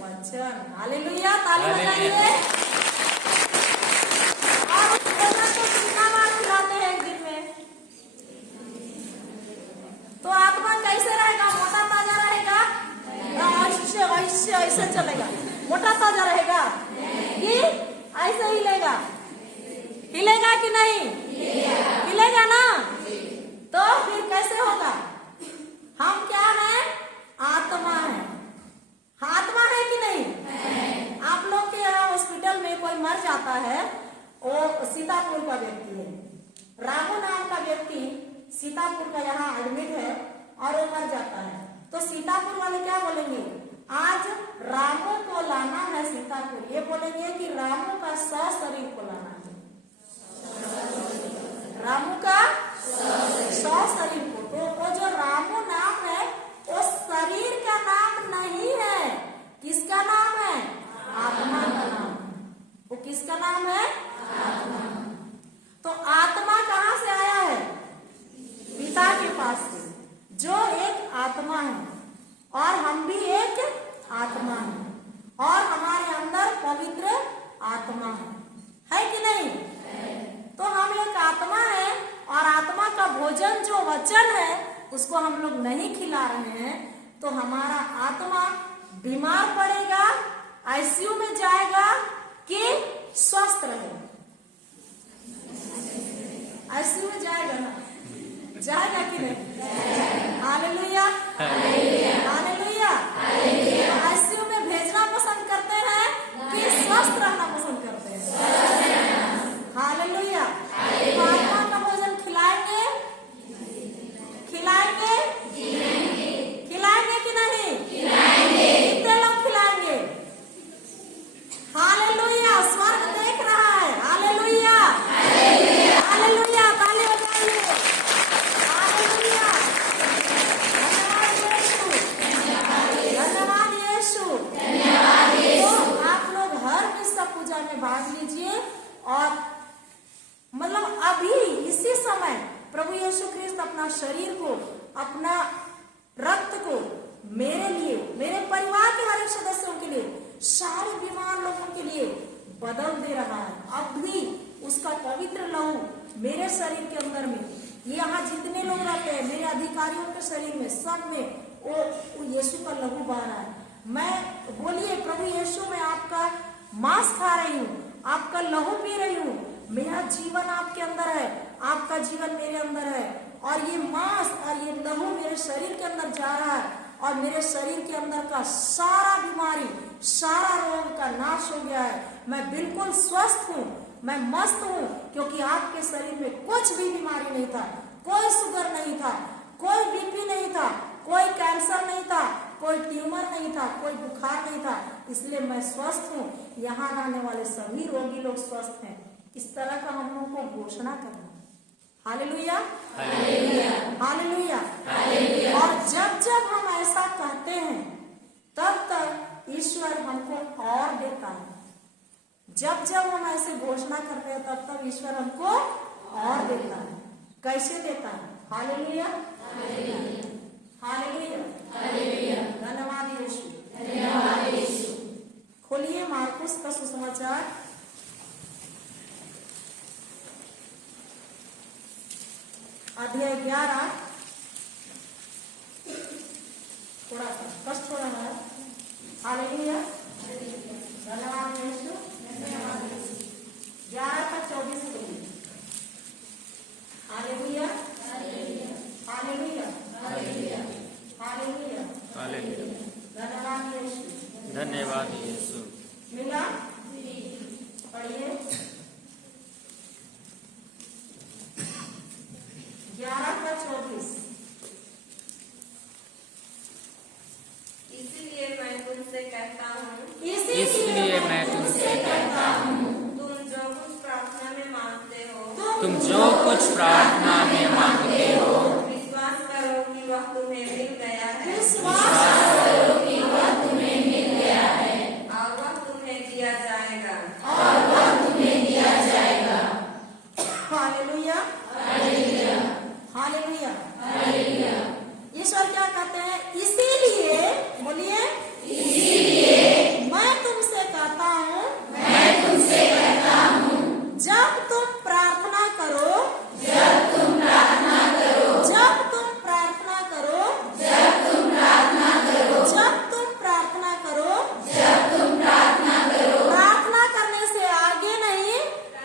वचन। हालेलुया, ताली बजाइए। और उस भोजन को कितना बार खिलाते हैं एक दिन में? तो आत्मा कैसे रहेगा? मोटा ताजा रहेगा? ऐसे चलेगा? मोटा ताजा रहेगा कि ऐसे हिलेगा कि नहीं? हिलेगा ना। तो फिर कैसे होगा? हम क्या है? आत्मा है। आत्मा है कि नहीं? आप लोग के यहाँ हॉस्पिटल में कोई मर जाता है, वो सीतापुर का व्यक्ति है, रामू नाम का व्यक्ति सीतापुर का यहाँ एडमिट है, और वो मर जाता है। तो सीतापुर वाले क्या बोलेंगे? आज रामू को लाना है सीतापुर। ये बोलेंगे कि रामू का शरीर को लाना है, रामू का शरीर को। तो वो जो रामू नाम है, वो शरीर का नाम नहीं है। किसका नाम है? आत्मा का नाम है। वो किसका नाम है? आत्मा। तो आत्मा कहाँ से आया है? पिता के पास से, जो एक आत्मा है, और हम भी एक आत्मा है, और हमारे अंदर पवित्र आत्मा है कि नहीं? तो हम एक आत्मा है, और आत्मा का भोजन जो वचन है उसको हम लोग नहीं खिला रहे हैं, तो हमारा आत्मा बीमार पड़ेगा, आईसीयू में जाएगा कि स्वस्थ रहेगा? आईसीयू में जाएगा ना? जाएगा कि नहीं? Hallelujah, hallelujah. आईसीयू में भेजना पसंद करते हैं कि स्वस्थ रहना पसंद करते हैं? हालेलुया। तो आत्मा का भोजन खिलाएंगे कि नहीं? कितने लोग खिलाएंगे? हालेलुया। स्वर्ग देख रहा है। हालेलुया, हालेलुया, ताली बजाइए। हालेलुया, धन्यवाद यीशु। तो आप लोग हर किस्सा पूजा में भाग लीजिए, और मतलब अभी इसी समय प्रभु यीशु ख्रिस्त अपना शरीर को, अपना रक्त को मेरे लिए, मेरे परिवार के हर एक सदस्यों के लिए, सारे बीमार लोगों के लिए बदल दे रहा है। अब भी उसका पवित्र लहू मेरे शरीर के अंदर में, यहाँ जितने लोग रहते हैं मेरे अधिकारियों के शरीर में, सब में वो यीशु का लहू बह रहा है। मैं बोलिए, प्रभु यीशु, मैं आपका मांस खा रही हूँ, आपका लहू पी रही हूँ, मेरा जीवन आपके अंदर है, आपका जीवन मेरे अंदर है, और ये मांस और ये लहू मेरे शरीर के अंदर जा रहा है, और मेरे शरीर के अंदर का सारा बीमारी, सारा रोग का नाश हो गया है। मैं बिल्कुल स्वस्थ हूँ, मैं मस्त हूँ, क्योंकि आपके शरीर में कुछ भी बीमारी नहीं था, कोई शुगर नहीं था, कोई बीपी नहीं था, कोई कैंसर नहीं था, कोई ट्यूमर नहीं था, कोई बुखार नहीं था, इसलिए मैं स्वस्थ हूँ। यहाँ रहने वाले सभी रोगी लोग स्वस्थ हैं। इस तरह का हम लोगों को घोषणा करना। Hallelujah, hallelujah. और जब जब हम ऐसा कहते हैं, तब तक ईश्वर हमको और देता है। जब जब हम ऐसे घोषणा करते हैं तब तब ईश्वर हमको और देता है। कैसे देता है? हालेलुया, हालेलुया, धन्यवाद यीशु, धन्यवाद यीशु। खोलिए मार्कुस का सुसमाचार अध्याय 11। थोड़ा सा कष्ट हो रहा है। हालेलुया, धन्यवाद यीशु। 11 का 24 बोलिए। हालेलुया, हालेलुया, हालेलुया, धन्यवाद यीशु, धन्यवाद यीशु। मिला? पढ़िए 11 का 24। इसीलिए मैं तुमसे कहता हूँ, इसलिए मैं तुमसे कहता हूँ, तुम जो कुछ प्रार्थना में मांगते हो, तुम जो कुछ प्रार्थना में मांगते हो, विश्वास करो कि वह तुम्हें मिल गया है, विश्वास करो कि वह तुम्हें मिल गया है और वह तुम्हें दिया जाएगा। और वह तुम्हें दिया जाएगा। Hallelujah, hallelujah, hallelujah. हालेलुया। ईश्वर क्या कहते हैं? इसीलिए बोलिए, इसीलिए मैं तुमसे कहता हूँ, मैं तुमसे कहता हूँ, जब तुम प्रार्थना करो, जब तुम प्रार्थना करो, जब तुम प्रार्थना करो, जब तुम प्रार्थना करो, जब तुम प्रार्थना करो, जब तुम प्रार्थना करो, प्रार्थना करने से आगे नहीं,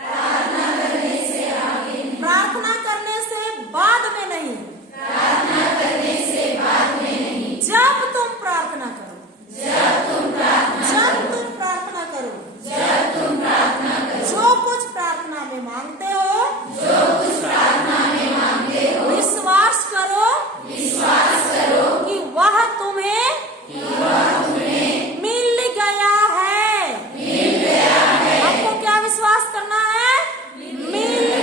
प्रार्थना करने से आगे, प्रार्थना करने से बाद में नहीं, प्रार्थना करने से बाद में नहीं, जब तुम प्रार्थना करो, जब तुम प्रार्थना, जब तुम प्रार्थना करो, जब तुम प्रार्थना करो, जो कुछ प्रार्थना में मांगते हो, जो कुछ प्रार्थना में मांगते हो, विश्वास करो, विश्वास करो कि वह तुम्हें कि वह तुम्हें मिल गया है। मिल गया है। हमको क्या विश्वास करना है? मिल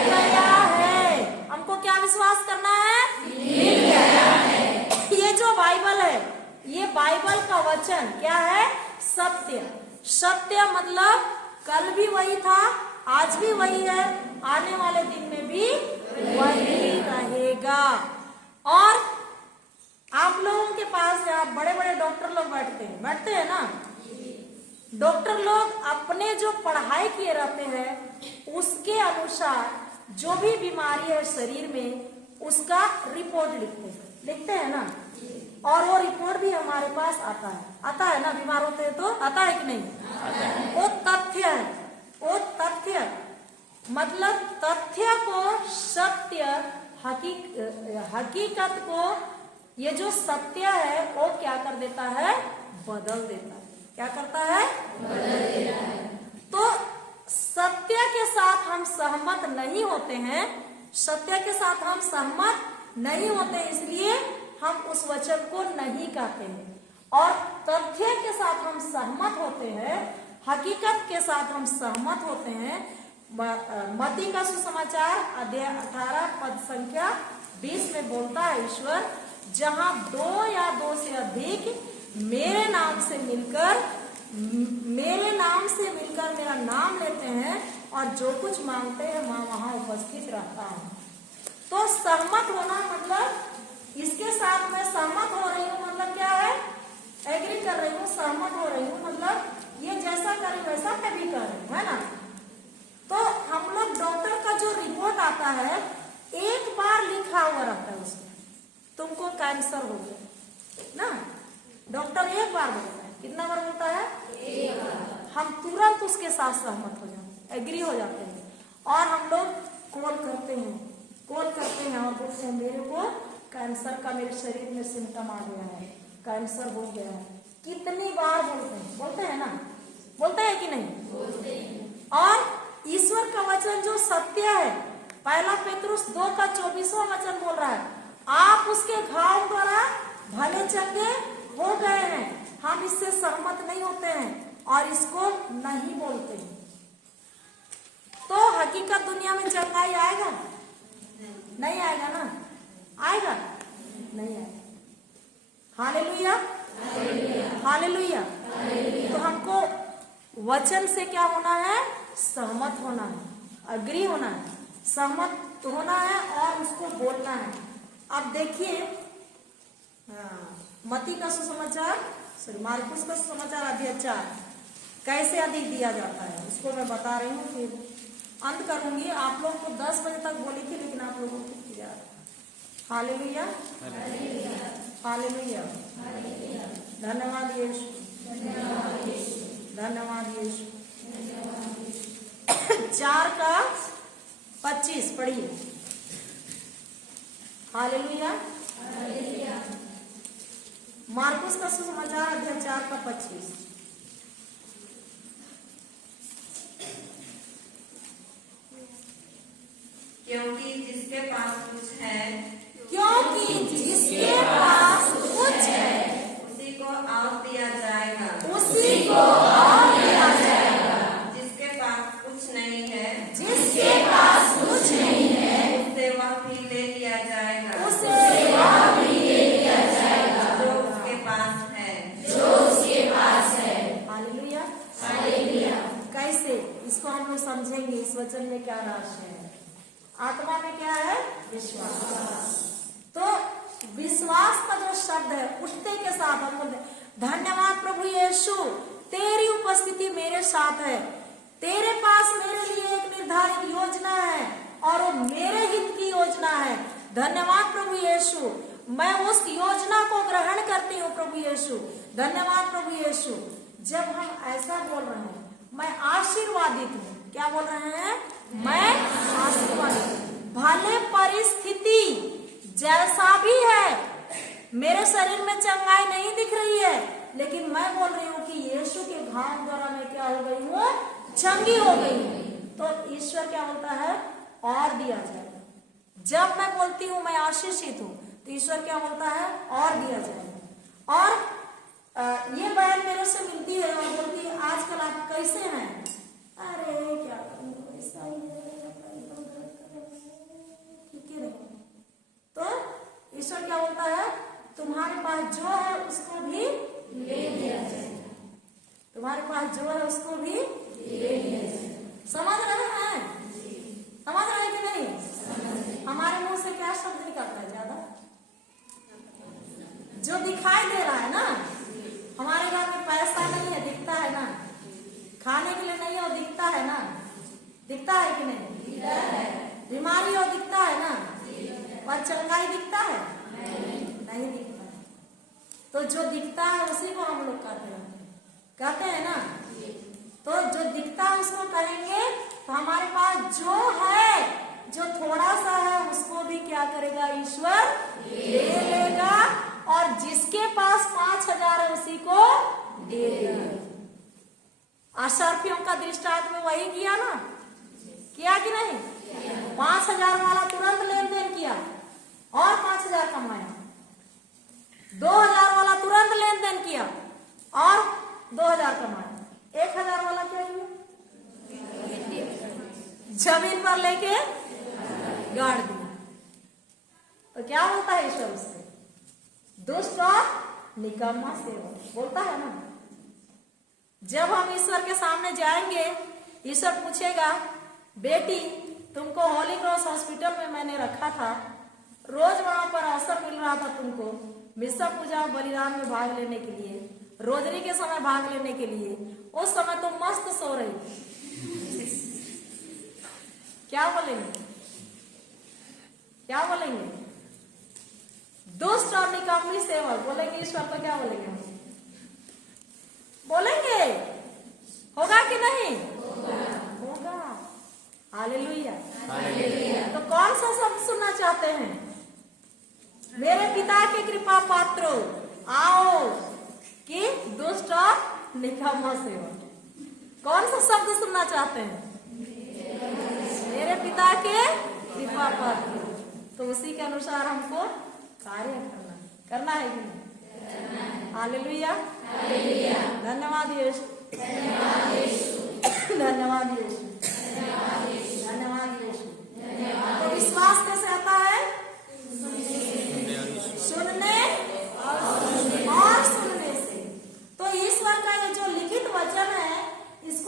गया है। हमको क्या विश्वास करना है? मिल गया है। ये जो बाइबल है, ये बाइबल का वचन क्या है? सत्य। सत्य मतलब कल भी वही था, आज भी वही है, आने वाले दिन में भी वही रहेगा। और आप लोगों के पास यहाँ बड़े बड़े डॉक्टर लोग बैठते हैं ना। डॉक्टर लोग अपने जो पढ़ाई किए रहते हैं उसके अनुसार जो भी बीमारी है शरीर में उसका रिपोर्ट लिखते हैं ना। और वो रिपोर्ट भी हमारे पास आता है ना। बीमार होते हैं तो आता है कि नहीं? वो तथ्य है, वो तथ्य मतलब तथ्य को, सत्य हकीकत को, ये जो सत्य है वो क्या कर देता है? बदल देता है। क्या करता है? बदल देता है। तो सत्य के साथ हम सहमत नहीं होते हैं, सत्य के साथ हम सहमत नहीं होते, इसलिए हम उस वचन को नहीं कहते हैं। और तथ्य के साथ हम सहमत होते हैं, हकीकत के साथ हम सहमत होते हैं। मत्ती का सुसमाचार अध्याय 18 पद संख्या 20 में बोलता है ईश्वर, जहां 2 या 2 से अधिक मेरे नाम से मिलकर मेरा नाम लेते हैं और जो कुछ मांगते हैं मैं वहां उपस्थित रहता हूँ। तो सहमत होना मतलब इसके साथ मैं सहमत हो रही हूँ, मतलब क्या है? एग्री कर रही हूँ, सहमत हो रही हूँ, मतलब ये जैसा करें वैसा मैं भी कर रही हूँ, है ना। तो हम लोग डॉक्टर का जो रिपोर्ट आता है एक बार लिखा हुआ रहता है उसमें, तुमको कैंसर हो गया ना। डॉक्टर एक बार बोलता है, कितना बार बोलता है? एक बार। हम तुरंत उसके साथ सहमत हो जाते हैं, एग्री हो जाते हैं। और हम लोग कॉल करते हैं और बोलते हैं मेरे को कैंसर का मेरे शरीर में सिम्टम आ गया है, कैंसर हो गया है। कितनी बार बोलते हैं ना, बोलते हैं कि नहीं? बोलते हैं। और ईश्वर का वचन जो सत्य है, 1 पेतरुस 2 का 24वां वचन बोल रहा है, आप उसके घाव द्वारा भले चंगे हो गए हैं। हम इससे सहमत नहीं होते हैं और इसको नहीं बोलते हैं। तो हकीकत दुनिया में चंगाई आएगा? नहीं आएगा ना। आएगा? नहीं आएगा। Hallelujah, hallelujah, hallelujah. वचन से क्या होना है? सहमत होना है, अग्री होना है, सहमत होना है और उसको बोलना है। अब देखिए मत्ती का सुसमाचार, मार्कुस का सुसमाचार अध्याय 4 कैसे अधिक दिया जाता है उसको मैं बता रही हूँ, फिर अंत करूंगी। आप लोग को 10 बजे तक बोली थी, लेकिन आप लोगों को किया। हालेलुया, हालेलुया, धन्यवाद यीशु, धन्यवाद यीशु। 4:25 पढ़िए। हालेलुया, मार्कुस का सुसमाचार अध्याय 4:25। क्योंकि जिसके पास कुछ है, क्योंकि जिसके पास कुछ है उसी को और दिया जाएगा, उसी को और दिया जाएगा। जिसके पास कुछ नहीं है, जिसके पास कुछ नहीं है उससे वह भी ले लिया जाएगा, उसे वह भी ले लिया जाएगा जो उसके पास है। जो उसके पास है। Hallelujah, hallelujah. कैसे इसको हम लोग समझेंगे? इस वचन में क्या रहस्य है? आत्मा में क्या है? विश्वास। तो विश्वास का जो शब्द है, उठते के साथ हम बोलते धन्यवाद प्रभु यीशु, तेरी उपस्थिति मेरे साथ है, तेरे पास मेरे लिए एक निर्धारित योजना है और वो मेरे हित की योजना है। धन्यवाद प्रभु यीशु, मैं उस योजना को ग्रहण करती हूँ प्रभु यीशु। धन्यवाद प्रभु यीशु। जब हम ऐसा बोल रहे हैं, मैं आशीर्वादित हूँ। क्या बोल रहे हैं? मैं आशीर्वादित। भले परिस्थिति जैसा भी है, मेरे शरीर में चंगाई नहीं दिख रही है, लेकिन मैं बोल रही हूँ कि यीशु के घाव द्वारा मैं क्या हो गई हूँ? चंगी हो गई हूँ। तो ईश्वर क्या बोलता है? और दिया जाएगा। जब मैं बोलती हूँ मैं आशीषित हूँ, तो ईश्वर क्या बोलता है? और दिया जाएगा। और ये बहन मेरे से मिलती है और बोलती है आजकल आप कैसे हैं? अरे क्या करूँ, ऐसा ही है, ठीक है नहीं। तो ईश्वर क्या बोलता है? तुम्हारे पास जो है उसको भी ले लिया जाएगा। तुम्हारे पास जो है उसको भी ले लिया जाएगा। समझ रहे हैं? समझ रहे कि नहीं? हमारे मुंह से क्या शब्द निकलता है? ज्यादा जो दिखाई दे रहा है ना, हमारे घर में पैसा नहीं है, दिखता है ना, खाने के लिए नहीं है, वो दिखता है ना, दिखता है कि नहीं? बीमारी हो दिखता है ना, और चंगाई दिखता है? नहीं दिखता है। तो जो दिखता है उसी को हम लोग कहते हैं ना। तो जो दिखता है उसको कहेंगे। तो हमारे पास जो है, जो थोड़ा सा है, उसको भी क्या करेगा? ईश्वर ले लेगा। और जिसके पास 5,000 है उसी को दे देगा। अशर्फियों का दृष्टांत में वही किया ना, किया कि नहीं? 5,000 वाला तुरंत लेन देन किया और 5,000 कमाया। 2,000 वाला तुरंत लेन देन किया और 2,000 कमाया। 1,000 वाला क्या हुआ? जमीन पर लेके गाड़ दिया। तो क्या बोलता है ईश्वर उससे? दुष्ट और निकम्मा सेवक बोलता है ना। जब हम ईश्वर के सामने जाएंगे, ईश्वर पूछेगा बेटी तुमको होली क्रॉस हॉस्पिटल में मैंने रखा था, रोज वहां पर अवसर मिल रहा था तुमको मिस्सा पूजा बलिदान में भाग लेने के लिए, रोजरी के समय भाग लेने के लिए। उस समय तुम मस्त सो रही। क्या बोलेंगे? क्या बोलेंगे? दुष्ट और निकम्मी सेवक बोलेंगे ईश्वर को। क्या बोलेंगे? बोलेंगे। होगा कि नहीं? होगा। हालेलुया। तो कौन सा शब्द सुनना चाहते हैं? मेरे पिता के कृपा पात्रो आओ कि दुष्ट और निकम्मा सेवक। कौन सा शब्द सुनना चाहते हैं? मेरे पिता के कृपा पात्र। तो उसी के अनुसार हमको कार्य करना है कि नहीं? हालेलुया। धन्यवाद यीशु, धन्यवाद यीशु, धन्यवाद यीशु। तो विश्वास कैसे आता है? सुनने और सुनने से। तो ईश्वर का ये जो लिखित वचन है, इसको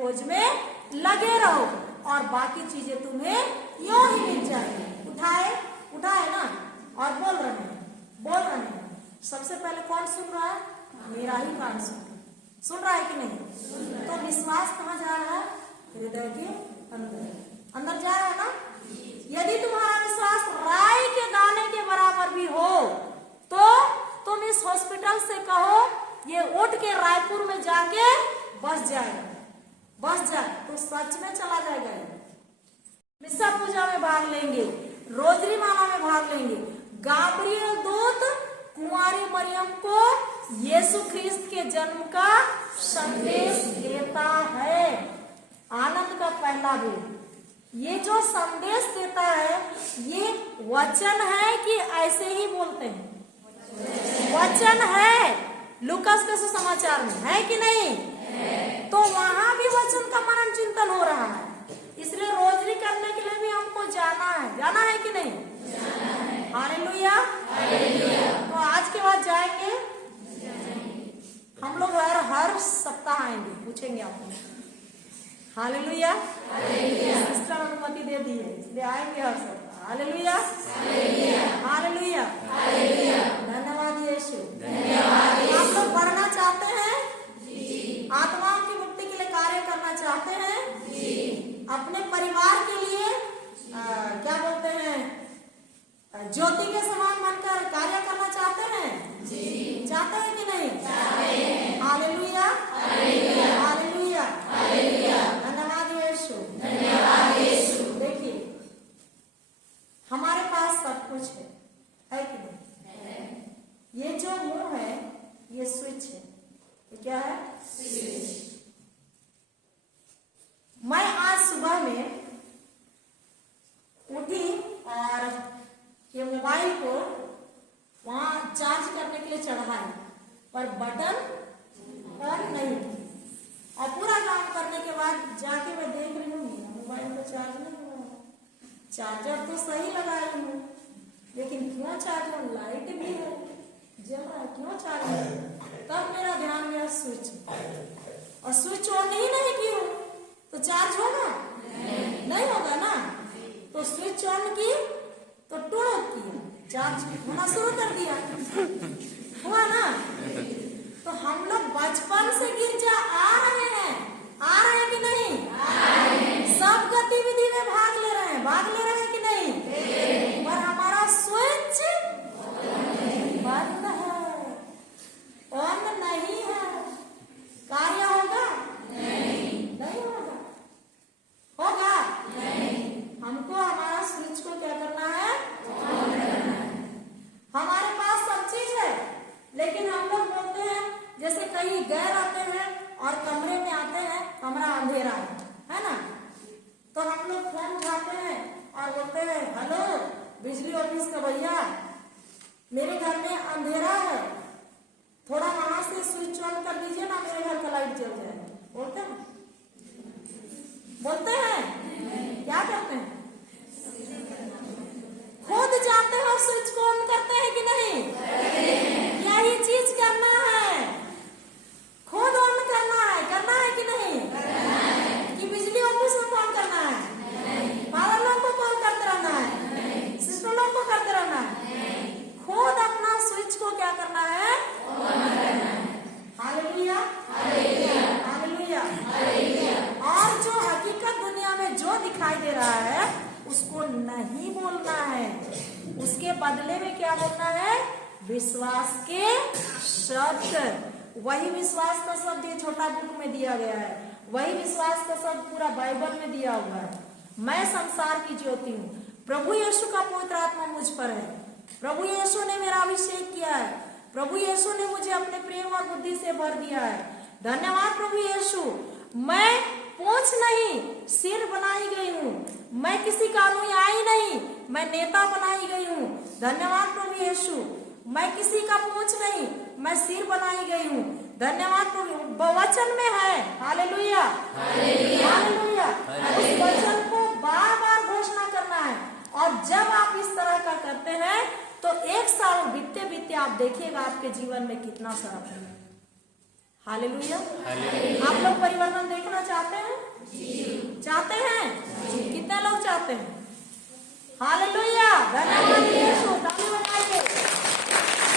खोज में लगे रहो और बाकी चीजें तुम्हें यूं ही मिल जाएगी। उठाए ना, और बोल रहे हैं। सबसे पहले कौन सुन रहा है? मेरा ही कान सुन रहा है कि नहीं? तो विश्वास कहाँ जा रहा है? हृदय के अंदर जा रहा है ना। यदि तुम्हारा विश्वास राई के दाने के बराबर भी हो तो तुम इस हॉस्पिटल से कहो ये उठ के रायपुर में जाके बस जाए तो सच में चला जाएगा। मिस्सा पूजा में भाग लेंगे, रोजरी माला में भाग लेंगे। गाब्रियल दूत कुंवारी मरियम को यीशु ख्रिस्त के जन्म का संदेश देता है। आनंद का पहला भेद। ये जो संदेश देता है ये वचन है कि ऐसे ही बोलते हैं? वचन है। लूकास के सुसमाचार में है कि नहीं? तो वहां भी वचन का मनन चिंतन हो रहा है। इसलिए रोजरी करने के लिए भी हमको जाना है कि नहीं? हालेलुया। तो आज के बाद जाएंगे हम लोग। हर सप्ताह आएंगे, पूछेंगे आपको। हालेलुया। सिस्टर अनुमति दे दी है, इसलिए आएंगे हर सप्ताह। हालेलुया। धन्यवाद यीशु। आप लोग बढ़ना चाहते हैं? आत्माओं की मुक्ति के लिए कार्य करना चाहते हैं? अपने परिवार के लिए क्या बोलते हैं, ज्योति के समान बनकर कार्य करना चाहते हैं? चाहते हैं कि नहीं? हालेलुया। धन्यवाद यीशु। देखिए हमारे पास सब कुछ है कि नहीं? ये जो मुंह है ये स्विच है। ये क्या है? स्विच। मैं आज सुबह में उठी और ये मोबाइल को वहां चार्ज करने के लिए चढ़ाई, पर बटन ऑन नहीं। और पूरा काम करने के बाद जाके मैं देख रही हूँ मोबाइल को चार्ज नहीं हो रहा। चार्जर तो सही लगाई हूँ लेकिन क्यों चार्ज हो? लाइट भी है, जल रहा है, क्यों चार्ज है? तब मेरा ध्यान गया स्विच, और स्विच ऑन ही नहीं की हूँ तो चार्ज होगा? नहीं होगा ना। तो स्विच ऑन की तो टुड़क किया, चार्ज होना शुरू कर दिया, हुआ ना। तो हम लोग बचपन से गिरजा आ रहे हैं कि नहीं? सब गतिविधि में भाग ले रहे हैं कि नहीं? पर हमारा स्विच बंद है, ऑन नहीं है। कार्य होगा? नहीं होगा। हमको हमारा स्विच को क्या करना है? हमारे पास सब चीज है लेकिन हम लोग बोलते हैं, जैसे कहीं गए रहते हैं और कमरे में आते हैं, कमरा अंधेरा है ना, तो हम लोग फोन उठाते हैं और बोलते हैं हेलो बिजली ऑफिस का भैया, मेरे घर में अंधेरा है, थोड़ा वहां से स्विच ऑन कर दीजिए ना, मेरे घर का लाइट जल जाए। बोलते हैं क्या करते हैं? खुद जाते हैं और स्विच को ऑन करते हैं कि नहीं? यही चीज करना है, खुद ऑन करना है कि नहीं? कि बिजली ऑफिस में फोन करना है, फादर लोग को कॉल करते रहना है, सिस्टर लोग को करते रहना है? खुद अपना स्विच को क्या करना है? हालेलुया। और जो हकीकत दुनिया में जो दिखाई दे रहा है उसको नहीं बोलना है, उसके बदले में क्या बोलना है? विश्वास के शब्द। वही विश्वास का शब्द ये छोटा बुक में दिया गया है, वही विश्वास का शब्द पूरा बाइबल में दिया हुआ है। मैं संसार की ज्योति हूँ, प्रभु यीशु का पवित्र आत्मा मुझ पर है, प्रभु यीशु ने मेरा अभिषेक किया है, प्रभु यीशु ने मुझे अपने प्रेम और बुद्धि से भर दिया है। धन्यवाद प्रभु यीशु। मैं पूंछ नहीं सिर बनाई गई हूँ, मैं किसी का अनुयायी नहीं, मैं नेता बनाई गई हूँ। धन्यवाद प्रभु यीशु। मैं किसी का पूंछ नहीं, मैं सिर बनाई गई हूँ। धन्यवाद प्रभु। वचन में है। हालेलुया। उस वचन को बार बार घोषणा करना है, और जब आप इस तरह का करते हैं तो एक साल बीतते बीतते आप देखिएगा आपके जीवन में कितना फर्क है। हालेलुया। आप लोग परिवर्तन देखना चाहते हैं? चाहते हैं? कितने लोग चाहते हैं? हालेलुया, धन्यवाद यीशु, ताली बजाइए।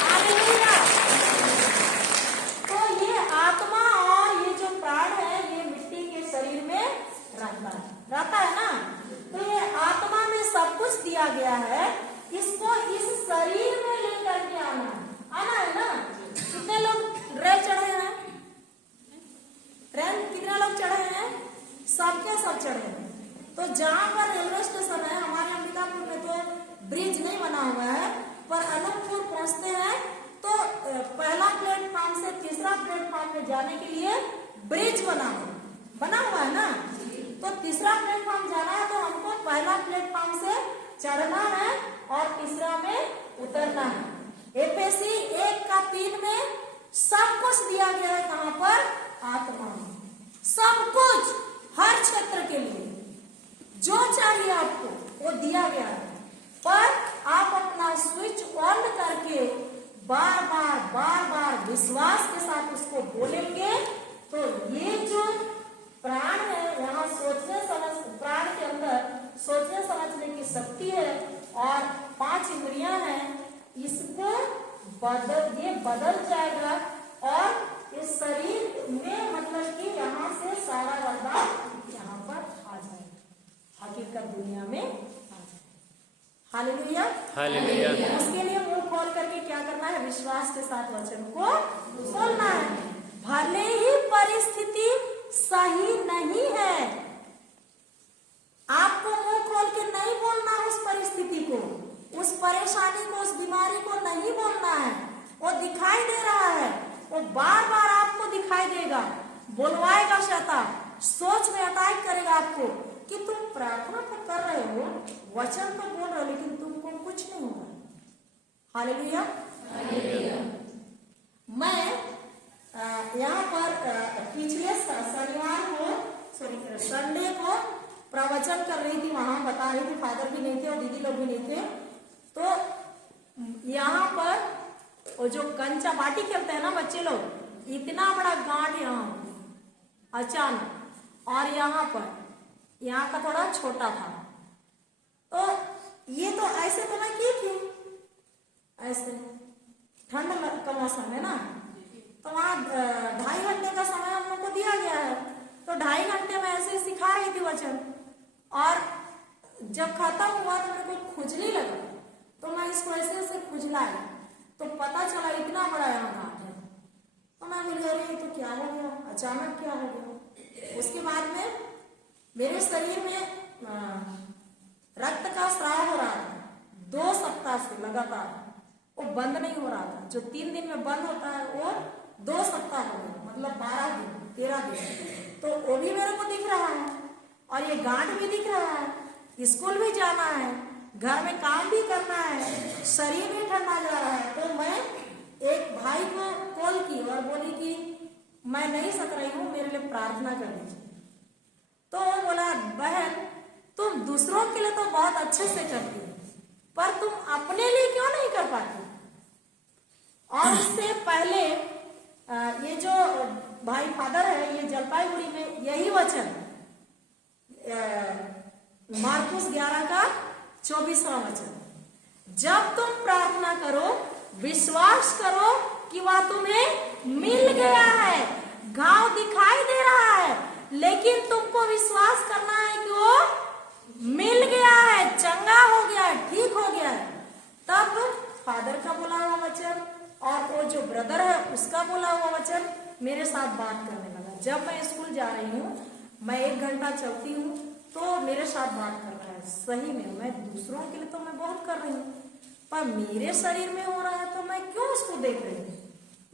हालेलुया। तो ये आत्मा और ये जो प्राण है ये मिट्टी के शरीर में रहता है ना। तो ये आत्मा में सब कुछ दिया गया है, इसको इस शरीर में लेकर के आना है ना। कितने लोग रेल चढ़े हैं? ट्रेन कितने लोग चढ़े हैं? सबके सब चढ़े हैं। तो जहाँ पर रेलवे स्टेशन है, हमारे अंबिकापुर में तो ब्रिज नहीं बना हुआ है, पर अनंतपुर पहुंचते हैं तो पहला प्लेटफॉर्म से तीसरा प्लेटफॉर्म में जाने के लिए ब्रिज बना हुआ है ना। तो तीसरा प्लेटफॉर्म जाना है तो हमको पहला प्लेटफॉर्म से चढ़ना है और तीसरा में उतरना है। एफएसी 1:3 में सब कुछ दिया गया है। कहाँ पर? आत्मा में सब कुछ, हर क्षेत्र के लिए जो चाहिए आपको वो दिया गया है। पर आप अपना स्विच ऑन करके बार बार विश्वास के साथ उसको बोलेंगे तो ये जो प्राण है, यहाँ प्राण के अंदर सोचने समझने की शक्ति है और 5 इंद्रियां हैं, इसको बदल जाएगा और इस शरीर में मतलब कि यहाँ से सारा बदलाव यहाँ पर आ जाएगा, हकीकत दुनिया में आ जाएगा। Hallelujah, hallelujah. उसके लिए मुंह खोल करके क्या करना है? विश्वास के साथ वचन को बोलना है। भले ही परिस्थिति सही नहीं है, आपको मुंह खोल के नहीं बोलना उस परिस्थिति को, उस परेशानी को, उस बीमारी को नहीं बोलना है। वो दिखाई दे रहा है, वो बार बार आपको दिखाई देगा, बुलवाएगा शैतान, सोच में अटैक करेगा आपको कि तुम प्रार्थना तो कर रहे हो, वचन तो बोल रहे हो, लेकिन तुमको कुछ नहीं होगा। हालेलुया। मैं यहाँ पर पिछले शनिवार को संडे को प्रवचन कर रही थी, वहां बता रही थी, फादर भी नहीं थे और दीदी लोग भी नहीं थे। तो यहाँ पर वो जो कंचा बाटी खेलते हैं ना बच्चे लोग, इतना बड़ा गांठ यहाँ अचानक, और यहाँ का थोड़ा छोटा था। तो ये तो ऐसे तो मैं की थी, ऐसे ठंड का मौसम है ना, तो वहाँ 2.5 घंटे का समय हम लोग को दिया गया है। तो 2.5 घंटे में ऐसे सिखा रही थी वचन, और जब खत्म हुआ तो मेरे को खुजली लगा, तो मैं इसको ऐसे खुजलाई तो पता चला इतना बड़ा यहाँ गांठ है। तो मैं बोली अरे तो क्या हो गया, अचानक क्या हो गया। उसके बाद में मेरे शरीर में रक्त का स्राव हो रहा था 2 सप्ताह से लगातार, वो बंद नहीं हो रहा था। जो 3 दिन में बंद होता है वो 2 सप्ताह हो गया, मतलब 12 दिन 13 दिन। तो वो भी मेरे को दिख रहा है और ये गांठ भी दिख रहा है, स्कूल भी जाना है, घर में काम भी करना है, शरीर भी ठंडा जा रहा है। तो मैं एक भाई को कॉल की और बोली कि मैं नहीं सक रही हूँ, मेरे लिए प्रार्थना कर दीजिए। तो वो बोला बहन तुम दूसरों के लिए तो बहुत अच्छे से करती हो, पर तुम अपने लिए क्यों नहीं कर पाती। और इससे पहले ये जो भाई फादर है, ये जलपाईगुड़ी में यही वचन मार्कुस 11 का 24वां वचन, जब तुम प्रार्थना करो विश्वास करो कि वह तुम्हें मिल गया है। घाव दिखाई दे रहा है लेकिन तुमको विश्वास करना है कि वो मिल गया है, चंगा हो गया है, ठीक हो गया है। तब फादर का बोला हुआ वचन और वो जो ब्रदर है उसका बोला हुआ वचन मेरे साथ बात करने लगा। जब मैं स्कूल जा रही हूँ, मैं 1 घंटा चलती हूँ तो मेरे साथ बात कर रहा है। सही में मैं दूसरों के लिए तो मैं बहुत कर रही हूँ, पर मेरे शरीर में हो रहा है तो मैं क्यों उसको देख रही हूँ,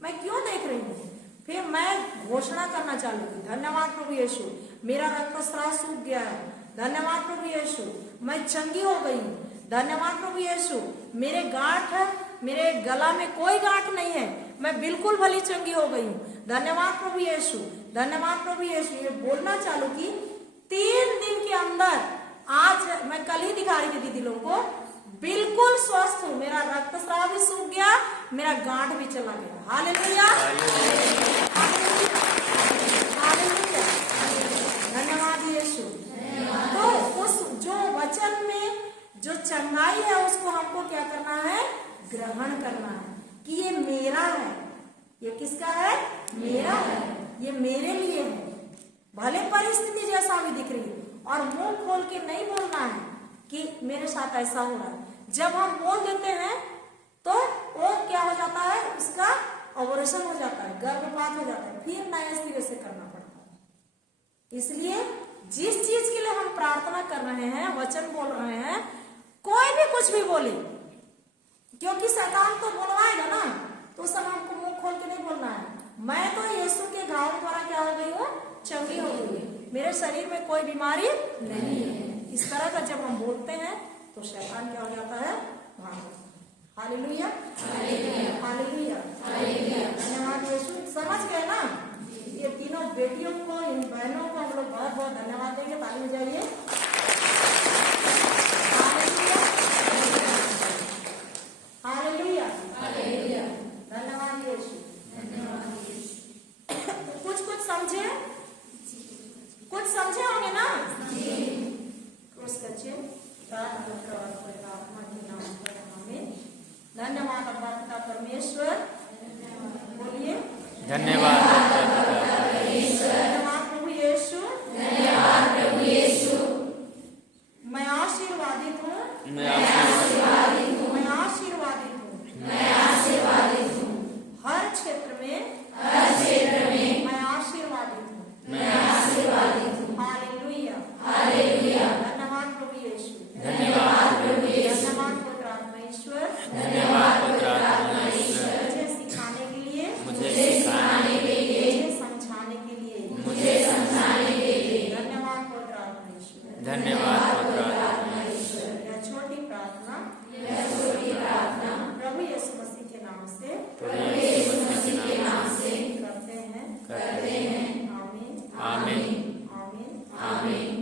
मैं क्यों देख रही हूँ। फिर मैं घोषणा करना चालू की, धन्यवाद प्रभु यीशु, मेरा रक्तस्राव सूख गया है, धन्यवाद प्रभु यीशु, मैं चंगी हो गई हूँ, धन्यवाद प्रभु यीशु, मेरे गांठ है, मेरे गला में कोई गांठ नहीं है, मैं बिल्कुल भली चंगी हो गई हूँ, धन्यवाद प्रभु यीशु, धन्यवाद प्रभु यीशु। ये बोलना चालू की। 3 दिन के अंदर, आज मैं कल ही दिखा रही थी दीदी लोगों को, बिल्कुल स्वस्थ हूँ, मेरा रक्तस्राव भी सूख गया, मेरा गांठ भी चला गया। हालेलुया। यीशु। तो उस जो वचन में जो चंगाई है उसको हमको क्या करना है, ग्रहण करना है कि ये मेरा है। ये किसका है, मेरा है, ये मेरे लिए है। भले परिस्थिति जैसा भी दिख रही है, और मुंह खोल के नहीं बोलना है कि मेरे साथ ऐसा हो रहा है। जब हम बोल देते हैं तो वो क्या हो जाता है, उसका ऑपरेशन हो जाता है, गर्भपात हो जाता है, फिर नए सिरे से करना पड़ता है। इसलिए जिस चीज के लिए हम प्रार्थना कर रहे हैं, वचन बोल रहे हैं, कोई भी कुछ भी बोले, क्योंकि शैतान तो बोलवाएगा ना, तो सब हमको मुंह खोल के नहीं बोलना है। मैं तो यीशु के घाव द्वारा क्या हो गई हूँ, चंगी हो गई है, मेरे शरीर में कोई बीमारी नहीं है। इस तरह का जब हम बोलते हैं तो शैतान क्या हो जाता है, भाग। हालेलुया, हालेलुया, धन्यवाद यीशु। समझ गए ना? ये तीनों बेटियों को, इन बहनों को हम लोग बहुत बहुत धन्यवाद देंगे। ताली बजाइए। हालेलुया, हालेलुया, धन्यवाद यीशु। कुछ समझे, कुछ समझे होंगे ना? कुछ सच्चे आत्मा के नाम पर हमें धन्यवाद अब्बा पिता परमेश्वर। बोलिए धन्यवाद धन्यवाद प्रभु यीशु, धन्यवाद प्रभु यीशु। मैं आशीर्वादित हूँ, मैं आशीर्वादित हूँ, मैं आशीर्वादित हूँ, मैं आशीर्वादित हूँ। हर क्षेत्र में मैं आशीर्वादित हूँ, मैं आशीर्वादित हूँ। हालेलुया, हालेलुया, धन्यवाद प्रभु यीशु, धन्यवाद प्रभु यीशु, धन्यवाद पवित्र आत्मा ईश्वर, धन्यवाद पवित्र आत्मा ईश्वर। मुझे सिखाने के लिए, मुझे सिखाने के लिए, मुझे समझाने के लिए, मुझे समझाने के लिए। धन्यवाद पवित्र आत्मा ईश्वर, धन्यवाद पवित्र आत्मा ईश्वर। यह छोटी प्रार्थना प्रार्थना प्रभु यीशु मसीह के नाम से प्रभु यीशु मसीह के नाम से करते हैं। करते हैं। आमीन, आमीन, आमीन, आमीन।